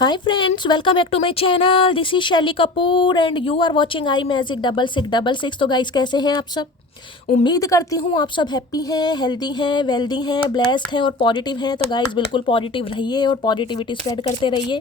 Hi friends, welcome back to my channel. This is Shelly Kapoor and you are watching I magic 6666। तो guys कैसे हैं आप सब? उम्मीद करती हूँ आप सब हैप्पी हैं, हेल्दी हैं, वेल्दी हैं, ब्लेस्ड हैं और पॉजिटिव हैं। तो गाइस बिल्कुल पॉजिटिव रहिए और पॉजिटिविटी स्प्रेड करते रहिए।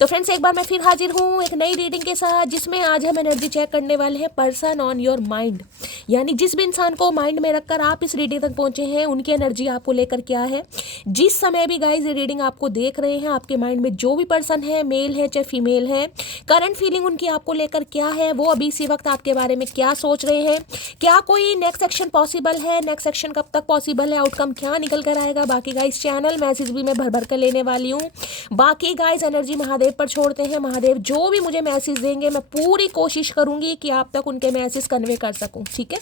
तो फ्रेंड्स एक बार मैं फिर हाजिर हूँ एक नई रीडिंग के साथ, जिसमें आज हम एनर्जी चेक करने वाले हैं पर्सन ऑन योर माइंड। यानी जिस भी इंसान को माइंड में रखकर आप इस रीडिंग तक पहुंचे हैं, उनकी एनर्जी आपको लेकर क्या है। जिस समय भी गाइस ये रीडिंग आपको देख रहे हैं, आपके माइंड में जो भी पर्सन है, मेल है चाहे फीमेल है, करंट फीलिंग उनकी आपको लेकर क्या है, वो अभी इसी वक्त आपके बारे में क्या सोच रहे हैं, क्या कोई नेक्स्ट एक्शन पॉसिबल है, नेक्स्ट एक्शन कब तक पॉसिबल है, आउटकम क्या निकल कर आएगा। बाकी गाइस चैनल मैसेज भी मैं भर भर कर लेने वाली हूँ। बाकी गाइस एनर्जी महादेव पर छोड़ते हैं। महादेव जो भी मुझे मैसेज देंगे मैं पूरी कोशिश करूंगी कि आप तक उनके मैसेज कन्वे कर सकूं, ठीक है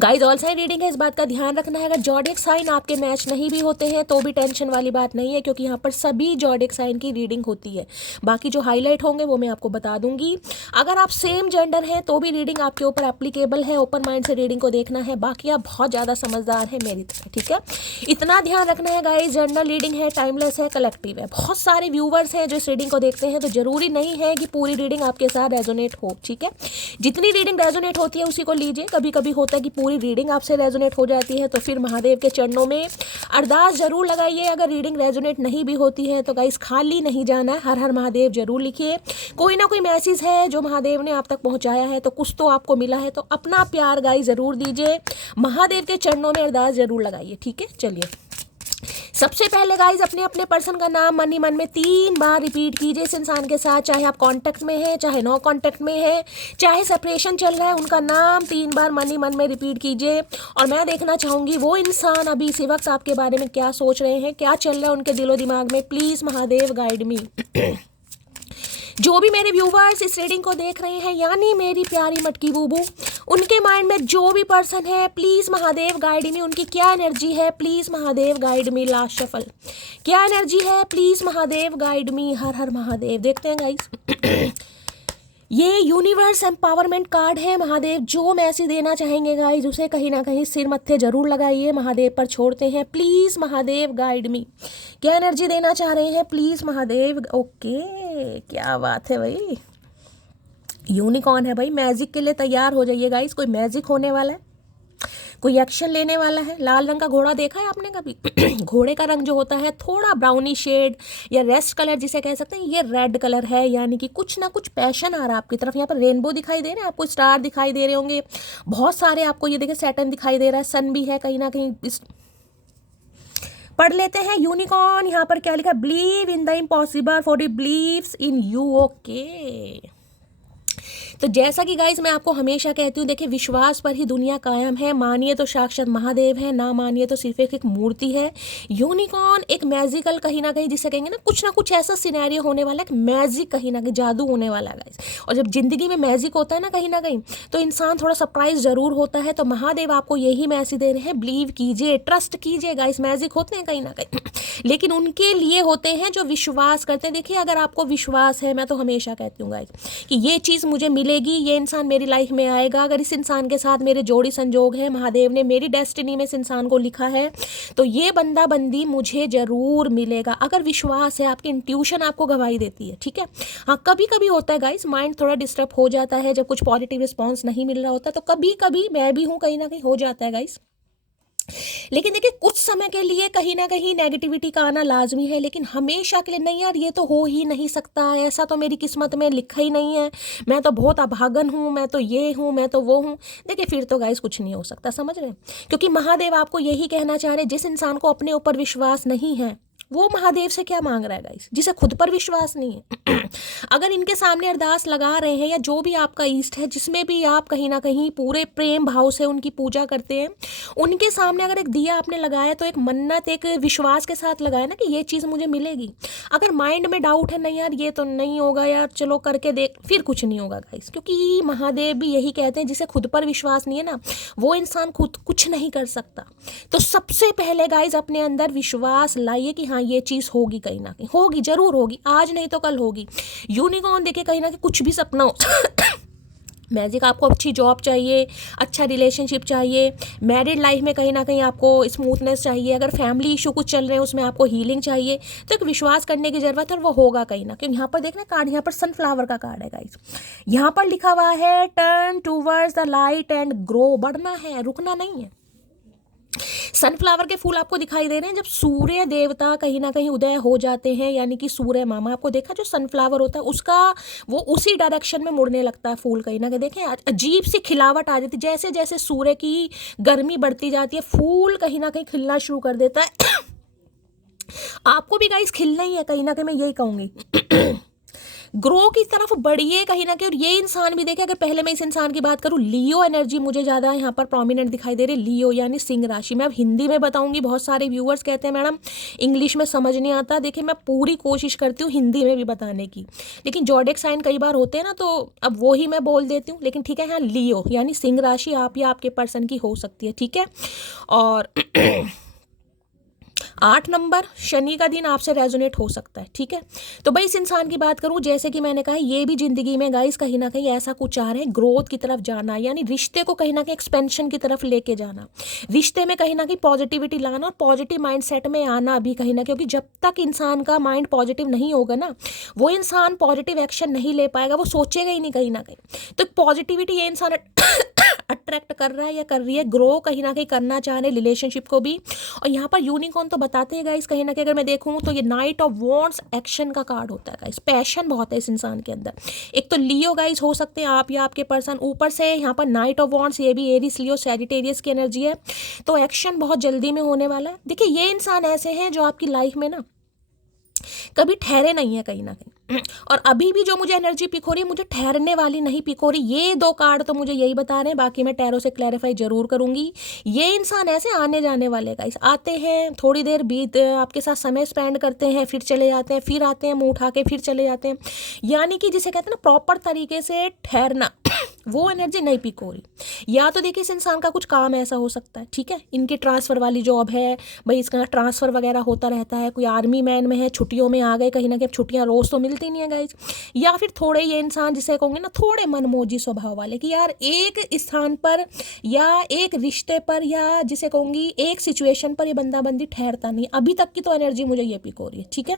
गाइस। ऑल साइन रीडिंग है, इस बात का ध्यान रखना है। अगर जॉडिक साइन आपके मैच नहीं भी होते हैं तो भी टेंशन वाली बात नहीं है, क्योंकि यहाँ पर सभी जॉडिक साइन की रीडिंग होती है। बाकी जो हाईलाइट होंगे वो मैं आपको बता दूंगी। अगर आप सेम जेंडर हैं तो भी रीडिंग आपके ऊपर एप्लीकेबल है। ओपन माइंड से रीडिंग को देखना है। बाकी आप बहुत ज़्यादा समझदार हैं मेरी तरह, ठीक है। इतना ध्यान रखना है गाइस, जनरल रीडिंग है, टाइमलेस है, कलेक्टिव है। बहुत सारे व्यूवर्स हैं जो इस रीडिंग को देखते हैं, तो जरूरी नहीं है कि पूरी रीडिंग आपके साथ रेजोनेट हो, ठीक है। जितनी रीडिंग रेजोनेट होती है उसी को लीजिए। कभी कभी होता है कि पूरी रीडिंग आपसे रेजोनेट हो जाती है, तो फिर महादेव के चरणों में अरदास जरूर लगाइए। अगर रीडिंग रेजोनेट नहीं भी होती है तो गाइस खाली नहीं जाना है, हर हर महादेव जरूर लिखिए। कोई ना कोई मैसेज है जो महादेव ने आप तक पहुंचाया है, तो कुछ तो आपको मिला है, तो अपना प्यार गाइस जरूर दीजिए। महादेव के चरणों में अरदास जरूर लगाइए, ठीक है। चलिए सबसे पहले गाइज अपने अपने पर्सन का नाम मन ही मन में 3 बार रिपीट कीजिए इस इंसान के साथ। चाहे आप कांटेक्ट में हैं, चाहे नो कांटेक्ट में हैं, चाहे सेपरेशन चल रहा है, उनका नाम 3 बार मन ही मन में रिपीट कीजिए। और मैं देखना चाहूँगी वो इंसान अभी इसी वक्त आपके बारे में क्या सोच रहे हैं, क्या चल रहा है उनके दिलो दिमाग में। प्लीज़ महादेव गाइड मी। जो भी मेरे व्यूवर्स इस रीडिंग को देख रहे हैं, यानी मेरी प्यारी मटकी बूबू, उनके माइंड में जो भी पर्सन है, प्लीज़ महादेव गाइड मी। उनकी क्या एनर्जी है, please Mahadev guide me. Last shuffle क्या एनर्जी है, प्लीज़ महादेव गाइड मी। हर हर महादेव। देखते हैं गाइस ये यूनिवर्स एम्पावरमेंट कार्ड है। महादेव जो मैसेज देना चाहेंगे गाइज उसे कहीं ना कहीं सिर मत्थे जरूर लगाइए। महादेव पर छोड़ते हैं। प्लीज़ महादेव गाइड मी। क्या एनर्जी देना चाह रहे हैं, प्लीज़ महादेव। ओके क्या बात है भाई, यूनिकॉर्न है भाई। मैजिक के लिए तैयार हो जाइए गाइस, कोई मैजिक होने वाला है, कोई एक्शन लेने वाला है। लाल रंग का घोड़ा देखा है आपने कभी? घोड़े का रंग जो होता है थोड़ा ब्राउनी शेड या रेस्ट कलर जिसे कह सकते हैं, ये रेड कलर है। यानी कि कुछ ना कुछ पैशन आ रहा है आपकी तरफ। यहाँ पर रेनबो दिखाई दे रहे हैं आपको, स्टार दिखाई दे रहे होंगे बहुत सारे आपको। ये देखिए सैटर्न दिखाई दे रहा है, सन भी है कहीं ना कहीं। पढ़ लेते हैं यूनिकॉर्न। यहाँ पर क्या लिखा, believe in the impossible for it believes in you. Okay तो जैसा कि गाइज मैं आपको हमेशा कहती हूँ, देखिए विश्वास पर ही दुनिया कायम है। मानिए तो साक्षात महादेव है, ना मानिए तो सिर्फ एक मूर्ति है। यूनिकॉर्न एक मैजिकल कहीं ना कहीं जिसे कहेंगे ना कुछ ऐसा सिनेरियो होने वाला है, मैजिक कहीं ना कहीं जादू होने वाला है गाइज। और जब जिंदगी में मैजिक होता है ना कहीं ना कहीं, तो इंसान थोड़ा सरप्राइज जरूर होता है। तो महादेव आपको यही मैसेज दे रहे हैं, बिलीव कीजिए, ट्रस्ट कीजिए गाइज। मैजिक होते हैं कहीं ना कहीं लेकिन उनके लिए होते हैं जो विश्वास करते हैं। देखिए अगर आपको विश्वास है, मैं तो हमेशा कहती हूँ गाइज कि ये चीज़ मुझे मिलेगी, ये इंसान मेरी लाइफ में आएगा। अगर इस इंसान के साथ मेरे जोड़ी संजोग है, महादेव ने मेरी डेस्टिनी में इस इंसान को लिखा है, तो ये बंदा बंदी मुझे जरूर मिलेगा। अगर विश्वास है, आपकी इंट्यूशन आपको गवाही देती है, ठीक है। हाँ कभी कभी होता है गाइस, माइंड थोड़ा डिस्टर्ब हो जाता है जब कुछ पॉजिटिव रिस्पॉन्स नहीं मिल रहा होता, तो कभी कभी मैं भी हूँ कहीं ना कहीं हो जाता है गाइस। लेकिन देखिए कुछ समय के लिए कहीं ना कहीं नेगेटिविटी का आना लाजमी है, लेकिन हमेशा के लिए नहीं यार, ये तो हो ही नहीं सकता, ऐसा तो मेरी किस्मत में लिखा ही नहीं है, मैं तो बहुत अभागन हूँ, मैं तो ये हूँ, मैं तो वो हूँ। देखिए फिर तो गाइस कुछ नहीं हो सकता, समझ रहे हैं। क्योंकि महादेव आपको यही कहना चाह रहे हैं, जिस इंसान को अपने ऊपर विश्वास नहीं है वो महादेव से क्या मांग रहा है गाइस, जिसे खुद पर विश्वास नहीं है। अगर इनके सामने अरदास लगा रहे हैं, या जो भी आपका ईष्ट है जिसमें भी आप कहीं ना कहीं पूरे प्रेम भाव से उनकी पूजा करते हैं, उनके सामने अगर एक दिया आपने लगाया तो एक मन्नत, एक विश्वास के साथ लगाया ना कि ये चीज़ मुझे मिलेगी। अगर माइंड में डाउट है, नहीं यार ये तो नहीं होगा यार, चलो करके देख, फिर कुछ नहीं होगा गाइस। क्योंकि महादेव भी यही कहते हैं, जिसे खुद पर विश्वास नहीं है ना, वो इंसान खुद कुछ नहीं कर सकता। तो सबसे पहले गाइस अपने अंदर विश्वास लाइए कि हाँ ये चीज़ होगी, कहीं ना कहीं होगी, जरूर होगी, आज नहीं तो कल होगी। यूनिकॉर्न देखे कहीं ना कहीं कुछ भी सपना हो मैजिक आपको अच्छी जॉब चाहिए, अच्छा रिलेशनशिप चाहिए, मैरिड लाइफ में कहीं ना कहीं आपको स्मूथनेस चाहिए, अगर फैमिली इशू कुछ चल रहे हैं उसमें आपको हीलिंग चाहिए, तो एक विश्वास करने की ज़रूरत है और वो होगा कहीं ना कहीं। यहाँ पर देखना कार्ड, यहाँ पर सनफ्लावर का कार्ड है गाइस। यहाँ पर लिखा हुआ है turn towards the light and grow, बढ़ना है, रुकना नहीं है। सनफ्लावर के फूल आपको दिखाई दे रहे हैं जब सूर्य देवता कहीं ना कहीं उदय हो जाते हैं, यानी कि सूर्य मामा, आपको देखा जो सनफ्लावर होता है उसका वो उसी डायरेक्शन में मुड़ने लगता है फूल, कहीं ना कहीं देखें अजीब सी खिलावट आ जाती है, जैसे जैसे सूर्य की गर्मी बढ़ती जाती है फूल कहीं ना कहीं खिलना शुरू कर देता है। आपको भी गाइस खिलना ही है, कहीं ना कहीं मैं यही कहूंगी। ग्रो की तरफ बढ़िए कहीं ना कहीं। और ये इंसान भी देखे, अगर पहले मैं इस इंसान की बात करूँ, लियो एनर्जी मुझे ज़्यादा यहाँ पर प्रोमिनेंट दिखाई दे रही है। लियो यानी सिंह राशि। मैं अब हिंदी में बताऊंगी, बहुत सारे व्यूअर्स कहते हैं मैडम इंग्लिश में समझ नहीं आता। देखिए मैं पूरी कोशिश करती हूँ हिंदी में भी बताने की, लेकिन जॉडिक साइन कई बार होते हैं ना, तो अब वो ही मैं बोल देती हूँ। लेकिन ठीक है, यहाँ लियो यानी सिंह राशि आप या आपके पर्सन की हो सकती है, ठीक है। और 8 नंबर शनि का दिन आपसे रेजोनेट हो सकता है, ठीक है। तो भाई इस इंसान की बात करूं, जैसे कि मैंने कहा ये भी जिंदगी में गाइस कहीं ना कहीं ऐसा कुछ चाह रहे हैं, ग्रोथ की तरफ जाना, यानी रिश्ते को कहीं ना कहीं एक्सपेंशन की तरफ लेके जाना, रिश्ते में कहीं ना कहीं पॉजिटिविटी लाना और पॉजिटिव माइंड सेट में आना भी कहीं ना, क्योंकि जब तक इंसान का माइंड पॉजिटिव नहीं होगा ना, वो इंसान पॉजिटिव एक्शन नहीं ले पाएगा, वो सोचेगा ही नहीं कहीं ना कहीं। तो पॉजिटिविटी ये इंसान अट्रैक्ट कर रहा है या कर रही है, ग्रो कहीं ना कहीं करना चाह रहे रिलेशनशिप को भी। और यहाँ पर यूनिकॉर्न तो बताते हैं गाइस, कहीं ना कहीं अगर मैं देखूँ तो ये नाइट ऑफ वॉन्ट्स एक्शन का कार्ड होता है गाइस। पैशन बहुत है इस इंसान के अंदर। एक तो लियो गाइस हो सकते हैं आप या आपके पर्सन, ऊपर से यहाँ पर नाइट ऑफ वॉन्ट्स, ये भी एरिस लियो सैजिटेरियस की एनर्जी है, तो एक्शन बहुत जल्दी में होने वाला है। देखिए ये इंसान ऐसे हैं जो आपकी लाइफ में ना कभी ठहरे नहीं है कहीं ना कहीं, और अभी भी जो मुझे एनर्जी पिक हो रही है, मुझे ठहरने वाली नहीं पिक हो रही। ये 2 कार्ड तो मुझे यही बता रहे हैं, बाकी मैं टैरो से क्लैरिफाई जरूर करूंगी। ये इंसान ऐसे आने जाने वाले गाइस, आते हैं थोड़ी देर बीत आपके साथ समय स्पेंड करते हैं, फिर चले जाते हैं, फिर आते हैं मुंह उठा के फिर चले जाते हैं, यानी कि जिसे कहते हैं ना प्रॉपर तरीके से ठहरना, वो एनर्जी नहीं पिक हो रही। या तो देखिए इस इंसान का कुछ काम ऐसा हो सकता है, ठीक है, इनकी ट्रांसफ़र वाली जॉब है भाई, इसका ट्रांसफ़र वगैरह होता रहता है, कोई आर्मी मैन में है, छुट्टियों में आ गए कहीं ना कहीं, छुट्टियां रोज़ तो मिलती नहीं है गाइज। या फिर थोड़े ये इंसान जिसे कहोगे ना थोड़े मनमोजी स्वभाव वाले, कि यार एक स्थान पर या एक रिश्ते पर या जिसे कहूँगी एक सिचुएशन पर ये बंदा बंदी ठहरता नहीं। अभी तक की तो एनर्जी मुझे ये पिक हो रही है, ठीक है।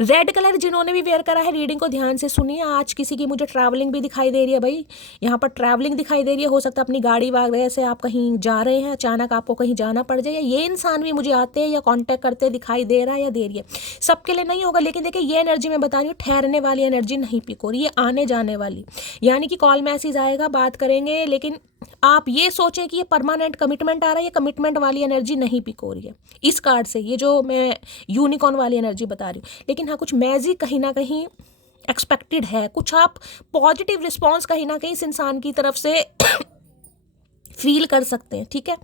रेड कलर जिन्होंने भी वेयर करा है, रीडिंग को ध्यान से सुनिए। आज किसी की मुझे ट्रैवलिंग भी दिखाई दे रही है भाई, यहाँ पर ट्रैवलिंग दिखाई दे रही है। हो सकता है अपनी गाड़ी वगैरह से आप कहीं जा रहे हैं, अचानक आपको कहीं जाना पड़ जाए, ये इंसान भी मुझे आते हैं या कांटेक्ट करते दिखाई दे रहा है या दे रही है। सबके लिए नहीं होगा, लेकिन देखिए ये एनर्जी मैं बता रही हूँ, ठहरने वाली एनर्जी नहीं पिक हो रही है, आने जाने वाली, यानी कि कॉल मैसेज आएगा, बात करेंगे, लेकिन आप ये सोचें कि ये परमानेंट कमिटमेंट आ रहा है, ये कमिटमेंट वाली एनर्जी नहीं पिक हो रही है इस कार्ड से, ये जो मैं यूनिकॉर्न वाली एनर्जी बता रही हूँ। लेकिन हाँ कुछ मैजिक कहीं ना कहीं एक्सपेक्टेड है, कुछ आप पॉजिटिव रिस्पॉन्स कहीं ना कहीं इस इंसान की तरफ से फील कर सकते हैं, ठीक है।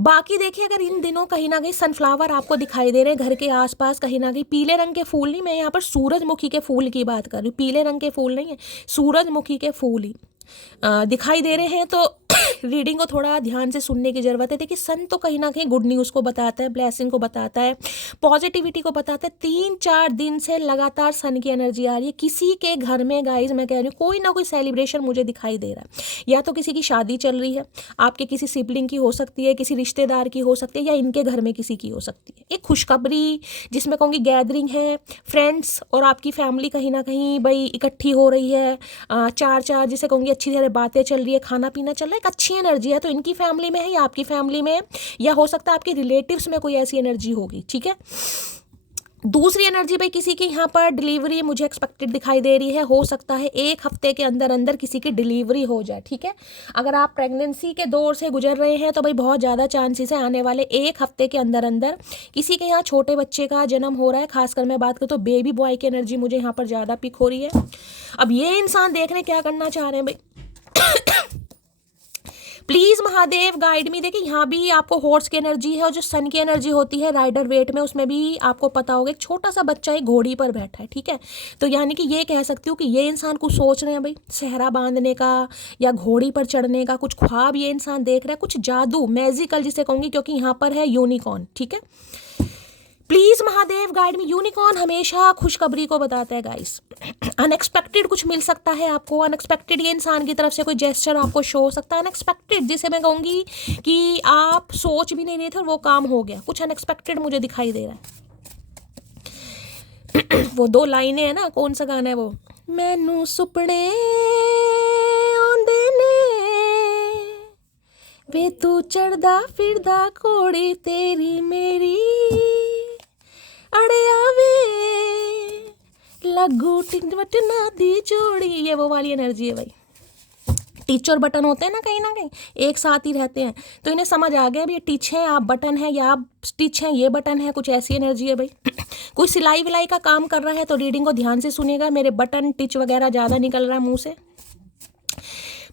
बाकी देखिए अगर इन दिनों कहीं ना कहीं सनफ्लावर आपको दिखाई दे रहे हैं घर के आसपास, कहीं ना कहीं पीले रंग के फूल नहीं, मैं यहाँ पर सूरजमुखी के फूल की बात कर रही हूँ, पीले रंग के फूल नहीं है, सूरजमुखी के फूल ही दिखाई दे रहे हैं, तो रीडिंग को थोड़ा ध्यान से सुनने की ज़रूरत है। देखिए सन तो कहीं ना कहीं गुड न्यूज़ को बताता है, ब्लेसिंग को बताता है, पॉजिटिविटी को बताता है। 3-4 दिन से लगातार सन की एनर्जी आ रही है किसी के घर में गाइज, मैं कह रही हूँ कोई ना कोई सेलिब्रेशन मुझे दिखाई दे रहा है, या तो किसी की शादी चल रही है, आपके किसी सिबलिंग की हो सकती है, किसी रिश्तेदार की हो सकती है, या इनके घर में किसी की हो सकती है। एक खुशखबरी जिसमें कहूँगी गैदरिंग है, फ्रेंड्स और आपकी फैमिली कहीं ना कहीं भाई इकट्ठी हो रही है, 4 जिसे कहूँगी अच्छी तरह बातें चल रही है, खाना पीना चल रहा है, एक अच्छी एनर्जी है। तो इनकी फैमिली में है या आपकी फैमिली में, या हो सकता है आपके रिलेटिव्स में कोई ऐसी एनर्जी होगी, ठीक है। दूसरी एनर्जी भाई किसी की यहाँ पर डिलीवरी मुझे एक्सपेक्टेड दिखाई दे रही है, हो सकता है 1 हफ्ते के अंदर अंदर किसी की डिलीवरी हो जाए, ठीक है। अगर आप प्रेगनेंसी के दौर से गुजर रहे हैं तो भाई बहुत ज़्यादा चांसेस है आने वाले 1 हफ्ते के अंदर अंदर किसी के यहाँ छोटे बच्चे का जन्म हो रहा है। खासकर मैं बात करूँ तो बेबी बॉय की एनर्जी मुझे यहाँ पर ज़्यादा पिक हो रही है। अब ये इंसान देखने क्या करना चाह रहे हैं भाई, प्लीज महादेव गाइड मी। देखिए यहाँ भी आपको हॉर्स की एनर्जी है, और जो सन की एनर्जी होती है राइडर वेट में, उसमें भी आपको पता होगा एक छोटा सा बच्चा एक घोड़ी पर बैठा है, ठीक है। तो यानी कि ये कह सकती हूँ कि ये इंसान कुछ सोच रहे हैं भाई, सहरा बांधने का या घोड़ी पर चढ़ने का कुछ ख्वाब ये इंसान देख रहा है, कुछ जादू मैजिकल जिसे कहूँगी, क्योंकि यहाँ पर है यूनिकॉर्न, ठीक है। Please Mahadev guide me. Unicorn हमेशा खुशखबरी को बताता है गाइस। अनएक्सपेक्टेड कुछ मिल सकता है आपको, अनएक्सपेक्टेड ये इंसान की तरफ से कोई जेस्चर आपको शो हो सकता है, अनएक्सपेक्टेड जिसे मैं कहूँगी कि आप सोच भी नहीं रहे थे और वो काम हो गया, कुछ अनएक्सपेक्टेड मुझे दिखाई दे रहा है। वो 2 लाइनें हैं ना, कौन सा गाना है वो, मैनू सुपने आंदे ने वे तू चढ़दा फिरदा घोड़ी तेरी मेरी अड़े आवे लगू बटना दी जोड़ी। ये वो वाली एनर्जी है भाई। टिच और बटन होते हैं ना कहीं एक साथ ही रहते हैं, तो इन्हें समझ आ गया ये टिच है, आप बटन है, या आप स्टिच है, ये बटन है, कुछ ऐसी एनर्जी है भाई। कोई सिलाई विलाई का काम कर रहा है तो रीडिंग को ध्यान से सुनेगा। मेरे बटन टिच वगैरह ज़्यादा निकल रहा है मुंह से।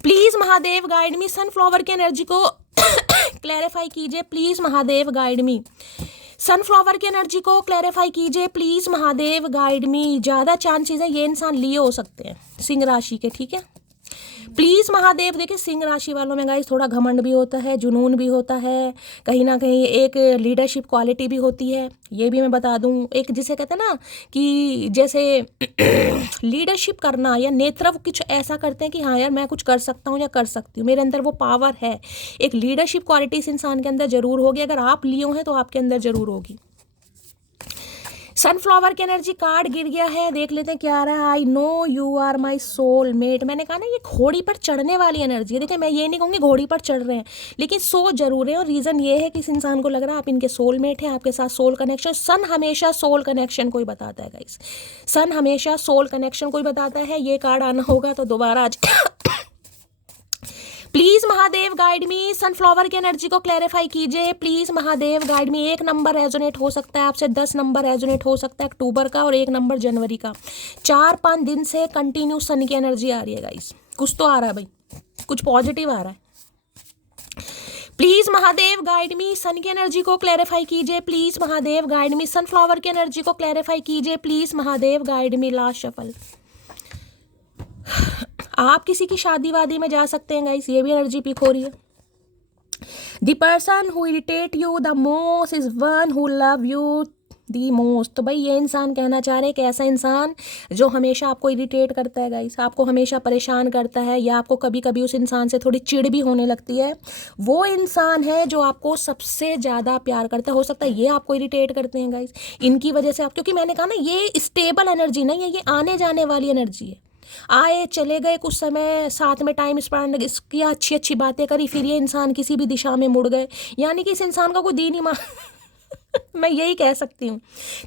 Please Mahadev guide me. Sunflower की एनर्जी को क्लैरिफाई कीजिए please Mahadev guide me. Sunflower की एनर्जी को क्लैरिफाई कीजिए प्लीज़ महादेव गाइड मी। ज़्यादा चांसेस है ये इंसान लियो हो सकते हैं, सिंह राशि के, ठीक है। प्लीज़ महादेव। देखिए सिंह राशि वालों में गाइस थोड़ा घमंड भी होता है, जुनून भी होता है, कहीं ना कहीं एक लीडरशिप क्वालिटी भी होती है, ये भी मैं बता दूं। एक जिसे कहते हैं ना कि जैसे लीडरशिप करना या नेतृत्व कुछ ऐसा करते हैं कि हाँ यार मैं कुछ कर सकता हूँ या कर सकती हूँ, मेरे अंदर वो पावर है। एक लीडरशिप क्वालिटी इस इंसान के अंदर जरूर होगी। अगर आप लियो हैं तो आपके अंदर जरूर होगी। सनफ्लावर की एनर्जी कार्ड गिर गया है, देख लेते हैं क्या आ रहा है। I know you are my soul mate. मैंने कहा ना ये घोड़ी पर चढ़ने वाली एनर्जी है। देखिए मैं ये नहीं कहूँगी घोड़ी पर चढ़ रहे हैं, लेकिन सो जरूर है। और रीज़न ये है कि इस इंसान को लग रहा है आप इनके सोल मेट हैं, आपके साथ सोल कनेक्शन। सन हमेशा सोल कनेक्शन को ही बताता है गाइस, सन हमेशा सोल कनेक्शन को ही बताता है। ये कार्ड आना होगा तो दोबारा आज please Mahadev guide me. Sunflower की एनर्जी को क्लैरिफाई कीजिए please Mahadev guide me. 1 number resonate हो सकता है आपसे, 10 नंबर रेजोनेट हो सकता है अक्टूबर का, और 1 नंबर जनवरी का। 4-5 दिन से कंटिन्यू सन की एनर्जी आ रही है गाइस। कुछ तो आ रहा है भाई, कुछ पॉजिटिव आ रहा है। Please Mahadev guide me. Sun की एनर्जी को क्लैरिफाई कीजिए please Mahadev guide me. Sunflower की एनर्जी को क्लैरिफाई कीजिए please Mahadev guide me. Last shuffle. आप किसी की शादी वादी में जा सकते हैं गाइस, ये भी एनर्जी पिक हो रही है। The person who irritate you the most is one who love you the most. तो भाई ये इंसान कहना चाह रहे हैं कि ऐसा इंसान जो हमेशा आपको इरिटेट करता है गाइस, आपको हमेशा परेशान करता है, या आपको कभी कभी उस इंसान से थोड़ी चिढ़ भी होने लगती है, वो इंसान है जो आपको सबसे ज़्यादा प्यार करता है। हो सकता है ये आपको इरिटेट करते हैं गाइस, इनकी वजह से आप, क्योंकि मैंने कहा ना ये स्टेबल एनर्जी नहीं है, ये आने जाने वाली एनर्जी है। आए चले गए, कुछ समय साथ में टाइम स्पेंड किया, अच्छी अच्छी बातें करी, फिर ये इंसान किसी भी दिशा में मुड़ गए, यानी कि इस इंसान का कोई दीन ईमान मैं यही कह सकती हूँ।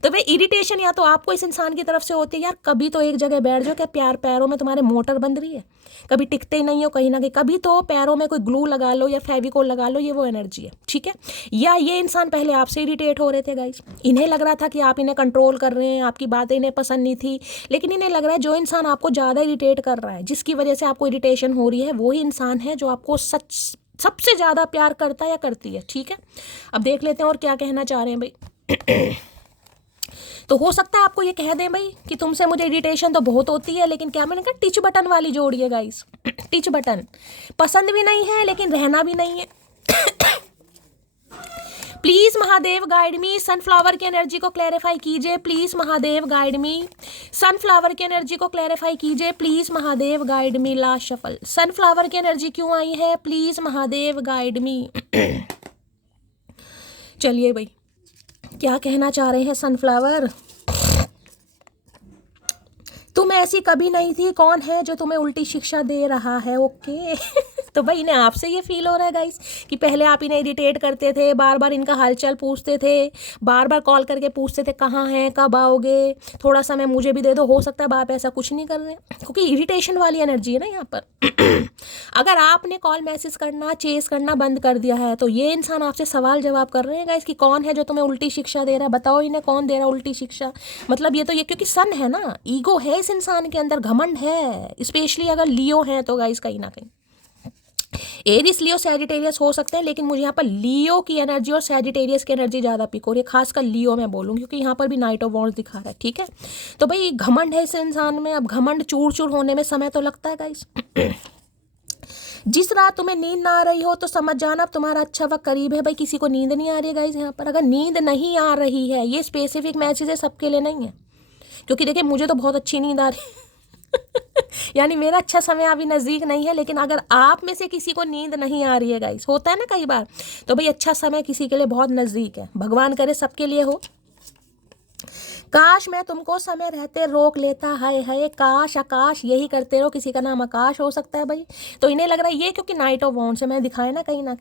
तो भाई इरिटेशन या तो आपको इस इंसान की तरफ से होती है, यार कभी तो एक जगह बैठ जाओ, क्या प्यार पैरों में तुम्हारे मोटर बंध रही है, कभी टिकते ही नहीं हो कहीं ना कहीं, कभी तो पैरों में कोई ग्लू लगा लो या फेविकोल लगा लो, ये वो एनर्जी है, ठीक है। या ये इंसान पहले आपसे इरिटेट हो रहे थे गाइस, इन्हें लग रहा था कि आप इन्हें कंट्रोल कर रहे हैं, आपकी बातें इन्हें पसंद नहीं थी, लेकिन इन्हें लग रहा है जो इंसान आपको ज़्यादा इरिटेट कर रहा है, जिसकी वजह से आपको इरिटेशन हो रही है, वही इंसान है जो आपको सबसे ज़्यादा प्यार करता है या करती है, ठीक है। अब देख लेते हैं और क्या कहना चाह रहे हैं भाई। तो हो सकता है आपको ये कह दें भाई कि तुमसे मुझे इरिटेशन तो बहुत होती है, लेकिन क्या मैंने कहा टिच बटन वाली जोड़ी है गाइस। टिच बटन पसंद भी नहीं है लेकिन रहना भी नहीं है। Please Mahadev guide me. Sunflower की एनर्जी को क्लैरिफाई कीजिए please Mahadev guide me. Sunflower की एनर्जी को क्लैरिफाई कीजिए please Mahadev guide me. Last shuffle. Sunflower की एनर्जी क्यों आई है, प्लीज महादेव गाइड मी। चलिए भाई क्या कहना चाह रहे हैं सनफ्लावर। तुम ऐसी कभी नहीं थी, कौन है जो तुम्हें उल्टी शिक्षा दे रहा है, ओके। तो भाई इन्हें आपसे ये फील हो रहा है गाइस कि पहले आप इन्हें इरिटेट करते थे, बार बार इनका हालचाल पूछते थे, बार बार कॉल करके पूछते थे कहाँ हैं, कब आओगे, थोड़ा समय मुझे भी दे दो। हो सकता है आप ऐसा कुछ नहीं कर रहे हैं क्योंकि इरिटेशन वाली एनर्जी है ना यहाँ पर। अगर आपने कॉल मैसेज करना, चेस करना बंद कर दिया है तो ये इंसान आपसे सवाल जवाब कर रहे हैं गाइस कि कौन है जो तुम्हें उल्टी शिक्षा दे रहा है, बताओ इन्हें कौन दे रहा है उल्टी शिक्षा। मतलब ये तो ये क्योंकि सन है ना, ईगो है इस इंसान के अंदर, घमंड है, स्पेशली अगर लियो है तो गाइस कहीं ना कहीं एरिस, लियो, सैजिटेरियस हो सकते हैं, लेकिन मुझे यहाँ पर लियो की एनर्जी और सैजिटेरियस की एनर्जी ज़्यादा पिक हो रही है, खासकर लियो मैं बोलूँ क्योंकि यहाँ पर भी नाइट ऑफ वॉन्ड्स दिखा रहा है, ठीक है। तो भाई घमंड है इस इंसान में, अब घमंड चूर चूर होने में समय तो लगता है गाइस। जिस रात तुम्हें नींद ना आ रही हो तो समझ जाना अब तुम्हारा अच्छा वक्त करीब है। भाई किसी को नींद नहीं आ रही है गाइज यहाँ पर, अगर नींद नहीं आ रही है, ये स्पेसिफिक मैसेज है, सबके लिए नहीं है, क्योंकि देखिए मुझे तो बहुत अच्छी नींद आ रही यानी मेरा अच्छा समय अभी नज़दीक नहीं है, लेकिन अगर आप में से किसी को नींद नहीं आ रही है गाइस, होता है ना कई बार, तो भाई अच्छा समय किसी के लिए बहुत नज़दीक है, भगवान करे सबके लिए हो। काश मैं तुमको समय रहते रोक लेता, हाय हाय काश आकाश, यही करते रहो। किसी का नाम आकाश हो सकता है भाई, तो इन्हें लग रहा है ये क्योंकि नाइट ऑफ वॉन्ड्स से मैंने दिखाया ना कहीं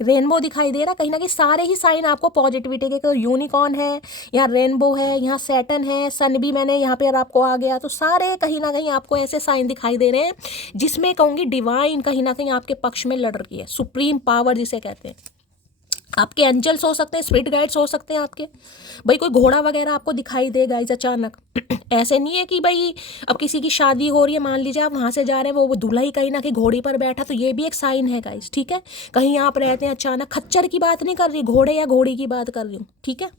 रेनबो दिखाई दे रहा, कहीं ना कहीं सारे ही साइन आपको पॉजिटिविटी के, तो यूनिकॉर्न है, यहाँ रेनबो है, यहाँ सैटर्न है, सन भी मैंने यहाँ पे आपको आ गया, तो सारे कहीं ना कहीं आपको ऐसे साइन दिखाई दे रहे हैं जिसमें कहूँगी डिवाइन कहीं ना कहीं आपके पक्ष में लड़ रही है, सुप्रीम पावर जिसे कहते हैं। आपके एंजल्स हो सकते हैं, स्पिरिट गाइड्स हो सकते हैं आपके, भाई कोई घोड़ा वगैरह आपको दिखाई दे गाइज अचानक ऐसे नहीं है कि भाई अब किसी की शादी हो रही है, मान लीजिए आप वहाँ से जा रहे हैं, वो दूल्हा ही कहीं ना कहीं घोड़ी पर बैठा, तो ये भी एक साइन है गाइज, ठीक है। कहीं आप रहते हैं अचानक, खच्चर की बात नहीं कर रही, घोड़े या घोड़ी की बात कर रही हूँ, ठीक है।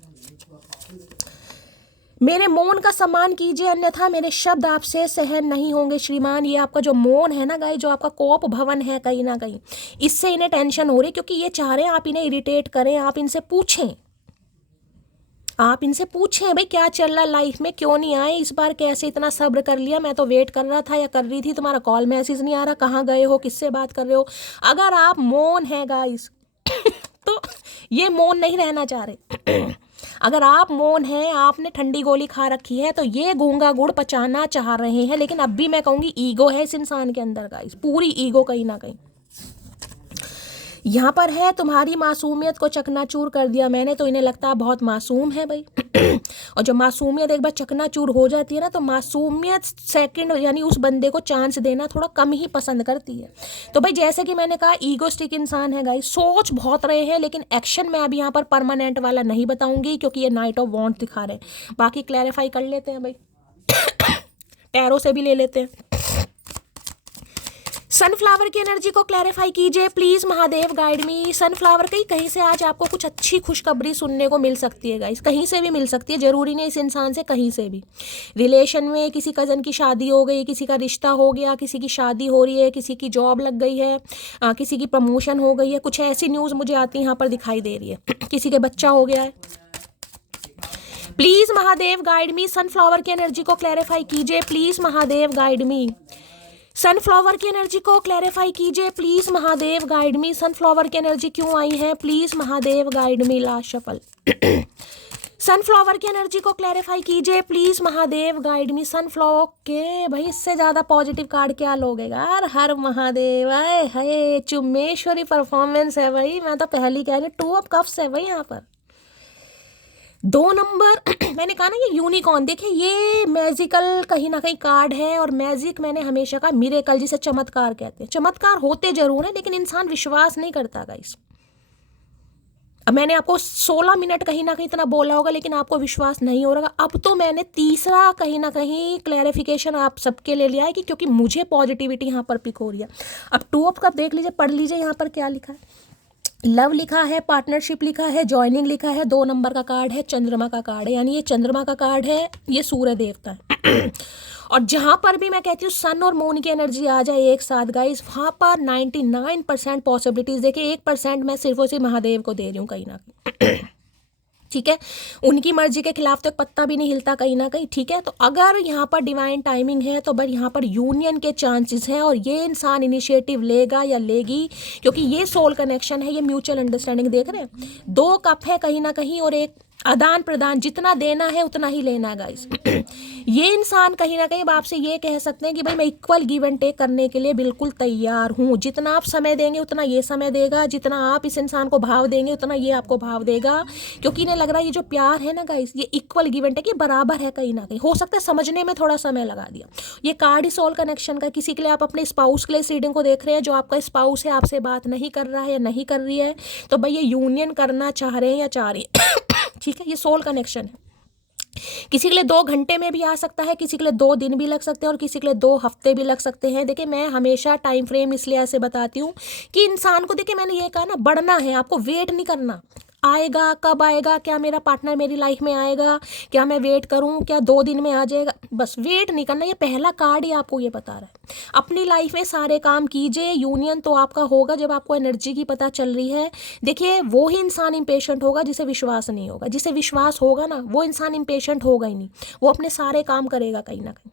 मेरे मौन का सम्मान कीजिए, अन्यथा मेरे शब्द आपसे सहन नहीं होंगे श्रीमान। ये आपका जो मौन है ना गाइस, जो आपका कोप भवन है कहीं ना कहीं, इससे इन्हें टेंशन हो रही, क्योंकि ये चाह रहे हैं आप इन्हें इरिटेट करें, आप इनसे पूछें, आप इनसे पूछें भाई क्या चल रहा है लाइफ में, क्यों नहीं आए इस बार, कैसे इतना सब्र कर लिया, मैं तो वेट कर रहा था या कर रही थी, तुम्हारा कॉल मैसेज नहीं आ रहा, कहाँ गए हो, किससे बात कर रहे हो। अगर आप मौन है गाइस तो ये मौन नहीं रहना चाह रहे अगर आप मौन हैं, आपने ठंडी गोली खा रखी है, तो ये गूंगा गुड़ पचाना चाह रहे हैं, लेकिन अब भी मैं कहूँगी ईगो है इस इंसान के अंदर गाइस, पूरी ईगो कहीं ना कहीं यहाँ पर है। तुम्हारी मासूमियत को चकनाचूर कर दिया मैंने, तो इन्हें लगता है बहुत मासूम है भाई और जब मासूमियत एक बार चकनाचूर हो जाती है ना, तो मासूमियत सेकंड यानी उस बंदे को चांस देना थोड़ा कम ही पसंद करती है। तो भाई जैसे कि मैंने कहा ईगोस्टिक इंसान है गाइस, सोच बहुत रहे हैं, लेकिन एक्शन में अभी यहाँ पर परमानेंट वाला नहीं बताऊंगी, क्योंकि ये नाइट ऑफ वॉन्ड दिखा रहे हैं। बाकी क्लैरिफाई कर लेते हैं भाई टैरो से भी ले लेते हैं। सनफ्लावर की एनर्जी को क्लैरिफाई कीजिए please Mahadev, guide me. Sunflower कहीं से आज आपको कुछ अच्छी खुशखबरी सुनने को मिल सकती है गाइस, कहीं से भी मिल सकती है, जरूरी नहीं इस इंसान से, कहीं से भी। रिलेशन में किसी कजन की शादी हो गई, किसी का रिश्ता हो गया, किसी की शादी हो रही है, किसी की जॉब लग गई है, किसी की प्रमोशन हो गई है, कुछ ऐसी न्यूज मुझे आती यहाँ पर दिखाई दे रही है, किसी के बच्चा हो गया है। Please Mahadev guide me, sunflower की एनर्जी को क्लैरिफाई कीजिए please Mahadev guide me. Sunflower की एनर्जी को क्लैरिफाई कीजिए please Mahadev guide me. Sunflower की एनर्जी क्यों आई है, please Mahadev guide me. Last shuffle sunflower की एनर्जी को क्लैरिफाई कीजिए please Mahadev guide me. Sunflower के भाई इससे ज्यादा पॉजिटिव कार्ड क्या लोगे यार, हर महादेव। आए हाय चुम्मेश्वरी परफॉर्मेंस है भाई, मैं तो पहली कह रही, 2 ऑफ कप्स है भाई यहाँ पर। 2 नंबर मैंने कहा ना ये यूनिकॉर्न, देखिए ये मैजिकल कहीं ना कहीं कार्ड है, और मैजिक मैंने हमेशा कहा मिरेकल जिसे चमत्कार कहते हैं, चमत्कार होते जरूर हैं, लेकिन इंसान विश्वास नहीं करता गाइस। अब मैंने आपको 16 मिनट कहीं ना कहीं इतना बोला होगा, लेकिन आपको विश्वास नहीं हो रहा। अब तो मैंने तीसरा कहीं ना कहीं क्लैरिफिकेशन आप सबके लिए लिया है, कि क्योंकि मुझे पॉजिटिविटी यहाँ पर पिक हो रही है। अब 2 ऑफ कप देख लीजिए, पढ़ लीजिए यहाँ पर क्या लिखा है। लव लिखा है, पार्टनरशिप लिखा है, जॉइनिंग लिखा है, 2 नंबर का कार्ड है, चंद्रमा का कार्ड है, यानी ये चंद्रमा का कार्ड है, ये सूर्य देवता है और जहां पर भी मैं कहती हूँ सन और मून की एनर्जी आ जाए एक साथ गाइस, वहां पर 99% पॉसिबिलिटीज, देखिए 1% मैं सिर्फ और सिर्फ महादेव को दे रही हूँ कहीं ना कहीं ठीक है, उनकी मर्जी के खिलाफ तो एक पत्ता भी नहीं हिलता कहीं ना कहीं, ठीक है। तो अगर यहाँ पर डिवाइन टाइमिंग है, तो बस यहाँ पर यूनियन के चांसेस हैं, और ये इंसान इनिशिएटिव लेगा या लेगी, क्योंकि ये सोल कनेक्शन है, ये म्यूचुअल अंडरस्टैंडिंग देख रहे हैं। 2 कप है कहीं ना कहीं, और एक आदान प्रदान, जितना देना है उतना ही लेना है गाइस ये इंसान कहीं ना कहीं आपसे ये कह सकते हैं कि भाई मैं इक्वल गिव एंड टेक करने के लिए बिल्कुल तैयार हूँ, जितना आप समय देंगे उतना ये समय देगा, जितना आप इस इंसान को भाव देंगे उतना ये आपको भाव देगा, क्योंकि इन्हें लग रहा है ये जो प्यार है ना गाइस, ये इक्वल गिव एंड टेक, ये बराबर है कहीं ना कहीं। हो सकता है समझने में थोड़ा समय लगा दिया, ये कार्ड ही सोल कनेक्शन का। किसी के लिए आप अपने स्पाउस के लिए रीडिंग को देख रहे हैं, जो आपका स्पाउस है आपसे बात नहीं कर रहा है या नहीं कर रही है, तो भाई ये यूनियन करना चाह रहे हैं या चाह रही है ठीक है, ये सोल कनेक्शन है। किसी के लिए 2 घंटे में भी आ सकता है, किसी के लिए 2 दिन भी लग सकते हैं, और किसी के लिए 2 हफ्ते भी लग सकते हैं। देखिए मैं हमेशा टाइम फ्रेम इसलिए ऐसे बताती हूँ कि इंसान को, देखिए मैंने ये कहा ना, बढ़ना है, आपको वेट नहीं करना, आएगा, कब आएगा, क्या मेरा पार्टनर मेरी लाइफ में आएगा, क्या मैं वेट करूं, क्या 2 दिन में आ जाएगा। बस वेट नहीं करना, ये पहला कार्ड ही आपको ये बता रहा है। अपनी लाइफ में सारे काम कीजिए। यूनियन तो आपका होगा जब आपको एनर्जी की पता चल रही है। देखिए वो ही इंसान इम्पेशेंट होगा जिसे विश्वास नहीं होगा। जिसे विश्वास होगा ना, वो इंसान इम्पेशेंट होगा ही नहीं, वो अपने सारे काम करेगा कहीं ना कहीं।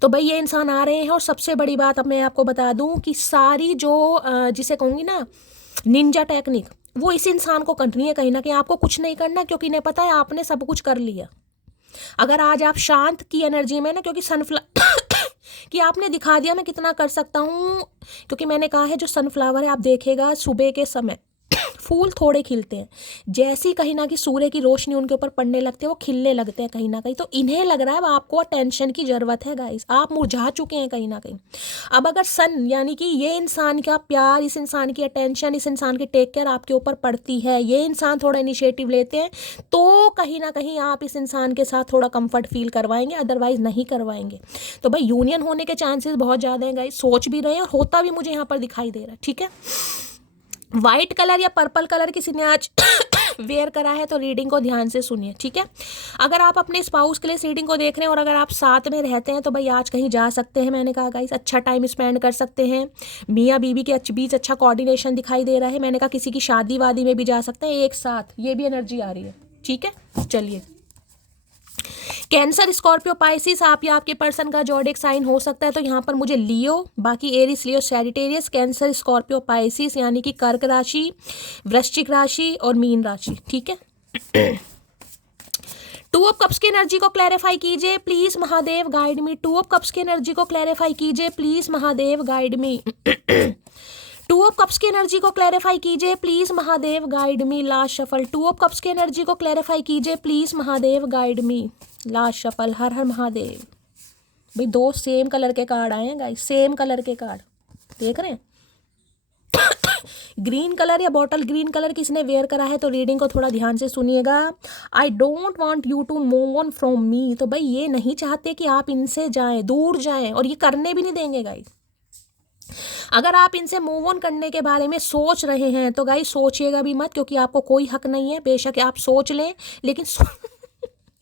तो भाई ये इंसान आ रहे हैं। और सबसे बड़ी बात अब मैं आपको बता दूं कि सारी जो जिसे कहूँगी ना निंजा टेक्निक, वो इस इंसान को करनी है कहीं ना कहीं। आपको कुछ नहीं करना, क्योंकि इन्हें पता है आपने सब कुछ कर लिया। अगर आज आप शांत की एनर्जी में ना, क्योंकि कि आपने दिखा दिया मैं कितना कर सकता हूँ, क्योंकि मैंने कहा है जो सनफ्लावर है आप देखेगा सुबह के समय फूल थोड़े खिलते हैं, जैसी कहीं ना कि सूर्य की रोशनी उनके ऊपर पड़ने लगती है वो खिलने लगते हैं कहीं ना कहीं। तो इन्हें लग रहा है अब आपको अटेंशन की ज़रूरत है गाइस, आप मुरझा चुके हैं कहीं ना कहीं। अब अगर सन यानी कि ये इंसान का प्यार, इस इंसान की अटेंशन, इस इंसान की टेक केयर आपके ऊपर पड़ती है, ये इंसान थोड़ा इनिशिएटिव लेते हैं, तो कहीं ना कहीं आप इस इंसान के साथ थोड़ा कंफर्ट फील करवाएंगे, अदरवाइज नहीं करवाएंगे। तो भाई यूनियन होने के चांसेस बहुत ज़्यादा हैं गाइस, सोच भी रहे हैं और होता भी मुझे यहाँ पर दिखाई दे रहा है। ठीक है, वाइट कलर या पर्पल कलर किसी ने आज वेयर करा है तो रीडिंग को ध्यान से सुनिए। ठीक है, अगर आप अपने स्पाउस के लिए रीडिंग को देख रहे हैं और अगर आप साथ में रहते हैं तो भाई आज कहीं जा सकते हैं। मैंने कहा गाइस अच्छा टाइम स्पेंड कर सकते हैं, मियाँ बीवी के बीच अच्छा कोऑर्डिनेशन दिखाई दे रहा है। मैंने कहा किसी की शादी वादी में भी जा सकते हैं एक साथ, ये भी एनर्जी आ रही है। ठीक है, चलिए कैंसर, स्कॉर्पियो, पाइसिस आप या आपके पर्सन का जोडिक साइन हो सकता है। तो यहाँ पर मुझे लियो, बाकी एरिस, लियो, सैजिटेरियस, कैंसर, स्कॉर्पियो, पाइसिस यानी कि कर्क राशि, वृश्चिक राशि और मीन राशि। ठीक है, टू ऑफ कप्स की एनर्जी को क्लैरिफाई कीजिए please Mahadev guide me. Two of cups की एनर्जी को क्लैरिफाई कीजिए please Mahadev guide me. Two of cups की एनर्जी को क्लैरिफाई कीजिए please Mahadev guide me. Last shuffle. Two of cups की एनर्जी को क्लैरिफाई कीजिए please Mahadev guide me. Last shuffle. हर हर महादेव। भाई 2 सेम कलर के कार्ड आए हैं गाइस, सेम कलर के कार्ड देख रहे हैं। ग्रीन कलर या बॉटल ग्रीन कलर किसने वेयर करा है तो रीडिंग को थोड़ा ध्यान से सुनिएगा। I don't want you to move on from me. तो भाई ये नहीं चाहते कि आप इनसे जाएं, दूर जाएं, और ये करने भी नहीं देंगे गाइस। अगर आप इनसे मूव ऑन करने के बारे में सोच रहे हैं तो गाइस सोचिएगा भी मत, क्योंकि आपको कोई हक नहीं है। बेशक आप सोच लें, लेकिन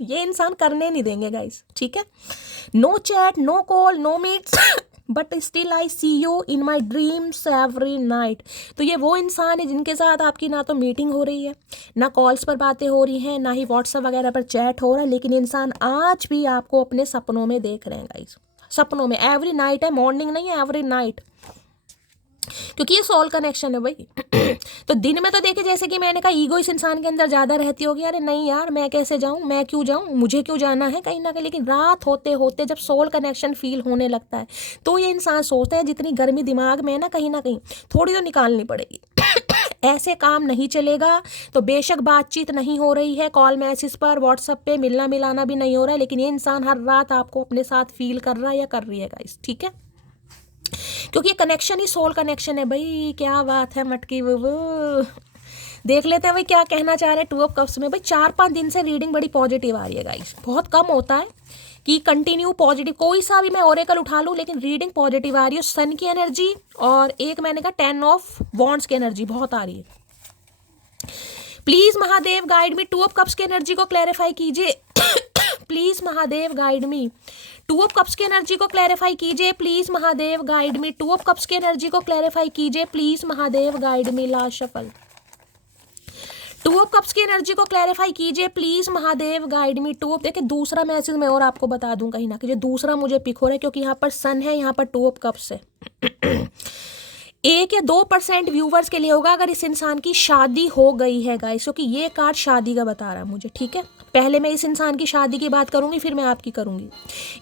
ये इंसान करने नहीं देंगे गाइस। ठीक है, no chat, no call, no meets, but still I see you in my dreams every night. तो ये वो इंसान है जिनके साथ आपकी ना तो मीटिंग हो रही है, ना कॉल्स पर बातें हो रही हैं, ना ही व्हाट्सएप वगैरह पर चैट हो रहा है, लेकिन इंसान आज भी आपको अपने सपनों में देख रहे हैं गाइस। सपनों में, एवरी नाइट है, मॉर्निंग नहीं है, एवरी नाइट, क्योंकि ये सोल कनेक्शन है भाई। तो दिन में तो देखिए जैसे कि मैंने कहा ईगो इस इंसान के अंदर ज़्यादा रहती होगी, अरे नहीं यार मैं कैसे जाऊँ, मैं क्यों जाऊँ, मुझे क्यों जाना है कहीं ना कहीं। लेकिन रात होते होते जब सोल कनेक्शन फील होने लगता है तो ये इंसान सोचता है जितनी गर्मी दिमाग में है ना कहीं थोड़ी तो निकालनी पड़ेगी। ऐसे काम नहीं चलेगा। तो बेशक बातचीत नहीं हो रही है, कॉल मैसेज पर, व्हाट्सएप पे मिलना मिलाना भी नहीं हो रहा है, लेकिन ये इंसान हर रात आपको अपने साथ फील कर रहा है या कर रही है गाइस। ठीक है, क्योंकि ये कनेक्शन ही सोल कनेक्शन है भाई। क्या बात है मटकी वो देख लेते हैं भाई क्या कहना चाह रहे हैं टू ऑफ कप्स में। भाई 4-5 दिन से रीडिंग बड़ी पॉजिटिव आ रही है गाइस। बहुत कम होता है कि कंटिन्यू पॉजिटिव, कोई सा भी मैं ओरेकल उठा लूँ लेकिन रीडिंग पॉजिटिव आ रही है। सन की एनर्जी और एक मैंने कहा 10 ऑफ वॉन्ड्स की एनर्जी बहुत आ रही है। Please Mahadev guide me. Two of cups की एनर्जी को क्लैरिफाई कीजिए please Mahadev guide me. Two of cups की एनर्जी को क्लैरिफाई कीजिए please Mahadev guide me. Two of cups की एनर्जी को क्लैरिफाई कीजिए please Mahadev guide me. Last shuffle. Two of cups की एनर्जी को क्लैरिफाई कीजिए please Mahadev guide me. Two of, देखिए दूसरा मैसेज मैं और आपको बता दूं कहीं ना कहीं, जो दूसरा मुझे पिक हो रहा है क्योंकि यहाँ पर सन है, यहाँ पर टू ऑफ कप्स है। 1 या 2% व्यूवर्स के लिए होगा अगर इस इंसान की शादी हो गई है गाइस, क्योंकि ये कार्ड शादी का बता रहा है मुझे। ठीक है, पहले मैं इस इंसान की शादी की बात करूंगी फिर मैं आपकी करूंगी।